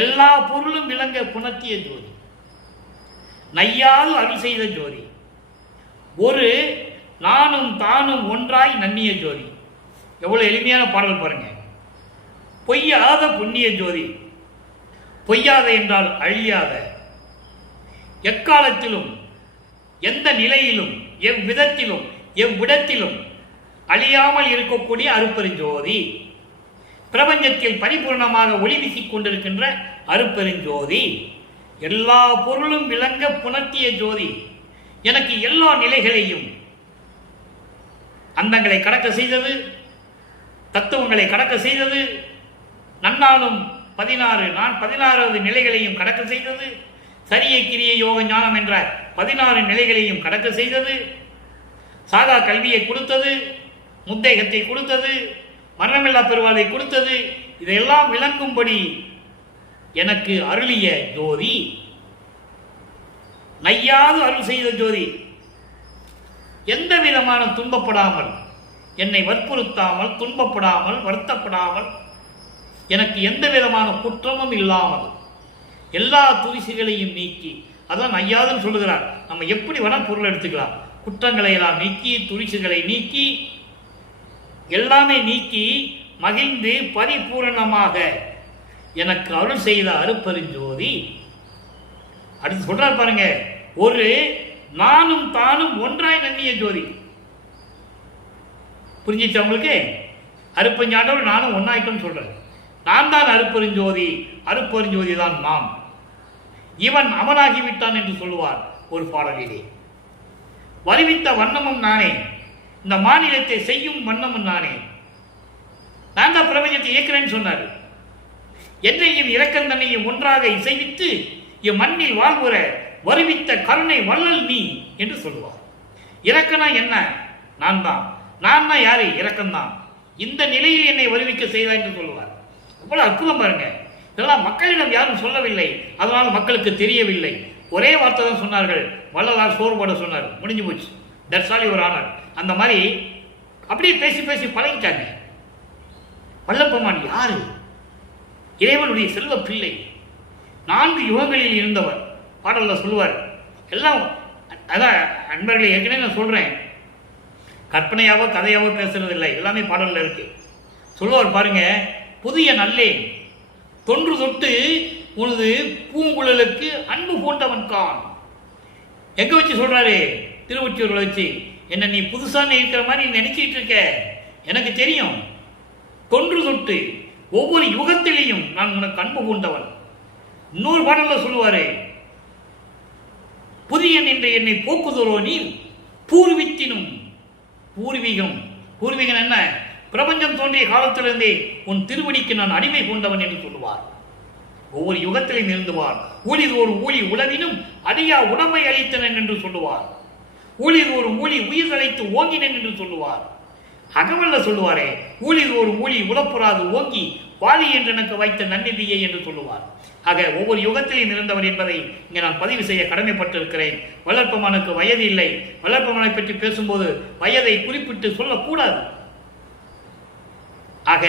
எல்லா பொருளும் விளங்க புணர்த்திய ஜோதி, நையாது அருள் செய்த ஜோதி, ஒரு நானும் தானும் ஒன்றாய் நன்னிய ஜோதி. எவ்வளவு எளிமையான பாடல் பாருங்க. பொய்யாத புண்ணிய ஜோதி, பொய்யாத என்றால் அழியாத, எக்காலத்திலும் எந்த நிலையிலும் எவ்விதத்திலும் எவ்விடத்திலும் அழியாமல் இருக்கக்கூடிய அருட்பெருஞ்சோதி, பிரபஞ்சத்தில் பரிபூர்ணமாக ஒளி வீசிக் கொண்டிருக்கின்ற அருட்பெருஞ்சோதி, எல்லா பொருளும் விளங்க புணர்த்திய ஜோதி, எனக்கு எல்லா நிலைகளையும் அந்தங்களை கடக்க செய்தது, தத்துவங்களை கடக்க செய்தது, நன்னாலும் 16 நான் 16வது நிலைகளையும் கடக்க செய்தது, சரிய கிரிய யோக ஞானம் என்ற 16 நிலைகளையும் கடக்க செய்தது, சாதா கல்வியை கொடுத்தது, முத்தேகத்தை கொடுத்தது, மரணமில்லா பெருவாளை கொடுத்தது, இதையெல்லாம் விளங்கும்படி எனக்கு அருளிய ஜோதி, நையாது அருள் செய்த ஜோதி, எந்த விதமான துன்பப்படாமல், என்னை வற்புறுத்தாமல், துன்பப்படாமல், வருத்தப்படாமல், எனக்கு எந்த விதமான குற்றமும் இல்லாமல் எல்லா துரிசுகளையும் நீக்கி, அதான் நையாதுன்னு சொல்லுகிறார். நம்ம எப்படி வேணா பொருள் எடுத்துக்கலாம். குற்றங்களை எல்லாம் நீக்கி, துரிசுகளை நீக்கி, எல்லாமே நீக்கி மகிழ்ந்து பரிபூரணமாக எனக்கு அருள் செய்த அருட்பெருஞ்சோதி. அடுத்து சொல்றார் பாருங்க, ஒரு நானும் தானும் ஒன்றாய் நன்னிய ஜோதி. புரிஞ்சிச்சு உங்களுக்கு? அருட்பெருஞ்சாண்டவர் நானும் ஒன்னாயிட்டோம்னு சொல்றேன். நான் தான் அருட்பெருஞ்சோதி, அருட்பெருஞ்சோதி தான் நான். இவன் அவனாகிவிட்டான் என்று சொல்லுவார் ஒரு பாடலிலே. வருவித்த வண்ணமும் நானே, இந்த மாநிலத்தை செய்யும் வண்ணமும் நானே, நான் தான் பிரபஞ்சத்தை இயக்கிறேன்னு சொன்னார். என்னையும் இரக்கந்தனையும் ஒன்றாக இசைவித்து இம்மண்ணில் வாழ்வுற வருவித்த கருணை வள்ளல் நீ என்று சொல்லுவார். இரக்கனா என்ன? நான் தான். நான் தான் யாரு? இரக்கம்தான். இந்த நிலையில் என்னை வருவிக்க செய்தா என்று சொல்லுவார். அவ்வளவு அற்புதம் பாருங்க. இதெல்லாம் மக்களிடம் யாரும் சொல்லவில்லை, அதனால் மக்களுக்கு தெரியவில்லை. ஒரே வார்த்தை தான் சொன்னார்கள், வள்ளலார் சோறு போட சொன்னார், முடிஞ்சு போச்சு. That's all your honour. அந்த மாதிரி அப்படியே பேசி பேசி பழகிட்டாங்க. வல்லப்பெருமான் யாரு? இறைவனுடைய செல்வ பிள்ளை, 4 யுகங்களில் இருந்தவர். பாடல்ல சொல்லுவார். எல்லாம் அதான் அன்பர்களை ஏற்கனவே நான் சொல்றேன், கற்பனையாவோ கதையாவோ பேசுறது இல்லை, எல்லாமே பாடல்ல இருக்கு. சொல்லுவார் பாருங்க, புதிய நல்லேன் தொன்று தொட்டு உனது பூங்குழலுக்கு அன்பு பூண்டவன் கான். எங்க வச்சு சொல்றாரு? திருவொற்றியூர்ல வச்சு. என்ன நீ புதுசா இருக்கிற மாதிரி நினைச்சிட்டு இருக்க, எனக்கு தெரியும். தொன்று தொட்டு ஒவ்வொரு யுகத்திலையும் நான் உனக்கு அன்பு பூண்டவன். இன்னொரு பாடல்ல சொல்லுவாரு, புதிய நின்ற என்னை போக்குதோரோ நீர் பூர்வித்தினும். பூர்வீகம், பூர்வீகம் என்ன? பிரபஞ்சம் தோன்றிய காலத்திலிருந்தே உன் திருவடிக்கு நான் அடிமை கொண்டவன் என்று சொல்லுவார். ஒவ்வொரு யுகத்திலும் இருந்துவார். ஊழிது ஒரு ஊழி உலகினும் அடியா உடம்பை அளித்தனன் என்று சொல்லுவார். ஊழிது ஒரு ஊழி உயிர் அழைத்து ஓங்கினன் என்று சொல்லுவார். அகவல்ல சொல்லுவாரே, ஊழிது ஒரு ஊழி உலப்புறாது ஓங்கி வாலி என்று எனக்கு வைத்த நன்னிதியை என்று சொல்லுவார். ஆக ஒவ்வொரு யுகத்திலும் இருந்தவர் என்பதை இங்கே நான் பதிவு செய்ய கடமைப்பட்டிருக்கிறேன். வளர்ப்பமானுக்கு வயது இல்லை. வளர்ப்பமானை பற்றி பேசும்போது வயதை குறிப்பிட்டு சொல்லக்கூடாது. ஆக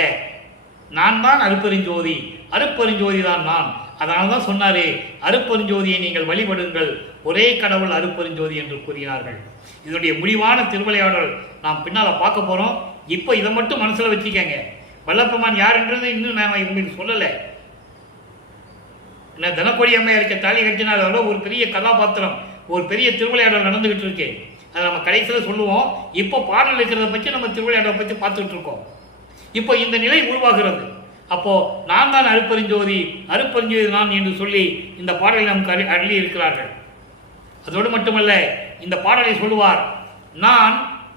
நான் தான் அருட்பெருஞ்சோதி, அருட்பெருஞ்சோதி தான் நான். அதனால தான் சொன்னாரே, அருட்பெருஞ்சோதியை நீங்கள் வழிபடுங்கள், ஒரே கடவுள் அருட்பெருஞ்சோதி என்று கூறினார்கள். இதனுடைய முடிவான திருவிளையாடல் நாம் பின்னால பார்க்க போறோம். இப்போ இதை மட்டும் மனசுல வச்சுக்கங்க. வல்லப்பெருமான் யாருன்றது இன்னும் நான் உங்களுக்கு சொல்லலை. என்ன தனக்கொடி அம்மையாருக்கு தாலி கட்டினால் அதோட ஒரு பெரிய கதாபாத்திரம், ஒரு பெரிய திருவிளையாடல் நடந்துகிட்டு இருக்கு. அதை நம்ம கடைசியில் சொல்லுவோம். இப்போ பாடல் இருக்கிறத பற்றி நம்ம திருவிளையாடலை பற்றி பார்த்துட்டு இருக்கோம். இப்போ இந்த நிலை உருவாகிறது. அப்போ நான் தான் அருட்பெருஞ்சோதி, அருட்பெருஞ்சோதி நான் என்று சொல்லி இந்த பாடலை நமக்கு அருளி இருக்கிறார்கள். அதோடு மட்டுமல்ல, இந்த பாடலை சொல்லுவார், நான்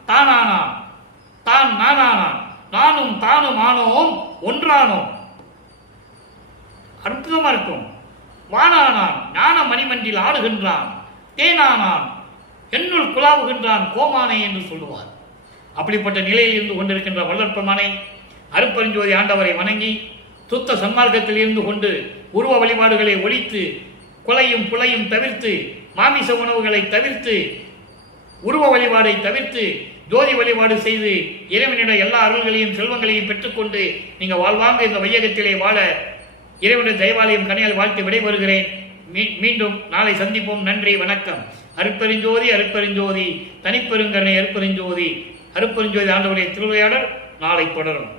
தானானான், தான் நானானான், நானும் தானும் ஆனோம் ஒன்றானோம். அற்புதமா இருக்கும். வானானான் ஞான மணிமன்றில் ஆடுகின்றான், தேனானான் என்னுள் குழாவுகின்றான் கோமானை என்று சொல்லுவார். அப்படிப்பட்ட நிலையில் இருந்து கொண்டிருக்கின்ற வல்லற்பெருமானை அருட்பெருஞ்சோதி ஆண்டவரை வணங்கி சுத்த சன்மார்க்கத்தில் இருந்து கொண்டு உருவ வழிபாடுகளை ஒழித்து கொலையும் புலையும் தவிர்த்து மாமிச உணவுகளை தவிர்த்து உருவ வழிபாடை தவிர்த்து ஜோதி வழிபாடு செய்து இறைவனிடம் எல்லா அருள்களையும் செல்வங்களையும் பெற்றுக்கொண்டு நீங்கள் வாழ்வாங்க இந்த வையகத்திலே வாழ இறைவனுடைய தயவாலயம் கனியால் வாழ்த்து விடைபெறுகிறேன். மீண்டும் நாளை சந்திப்போம். நன்றி, வணக்கம். அருட்பெருஞ்சோதி அருட்பெருஞ்சோதி தனிப்பெருங்கருணை அருட்பெருஞ்சோதி அருட்பெருஞ்சோதி ஆண்டவருடைய திருவிளையாடல் நாளை தொடரும்.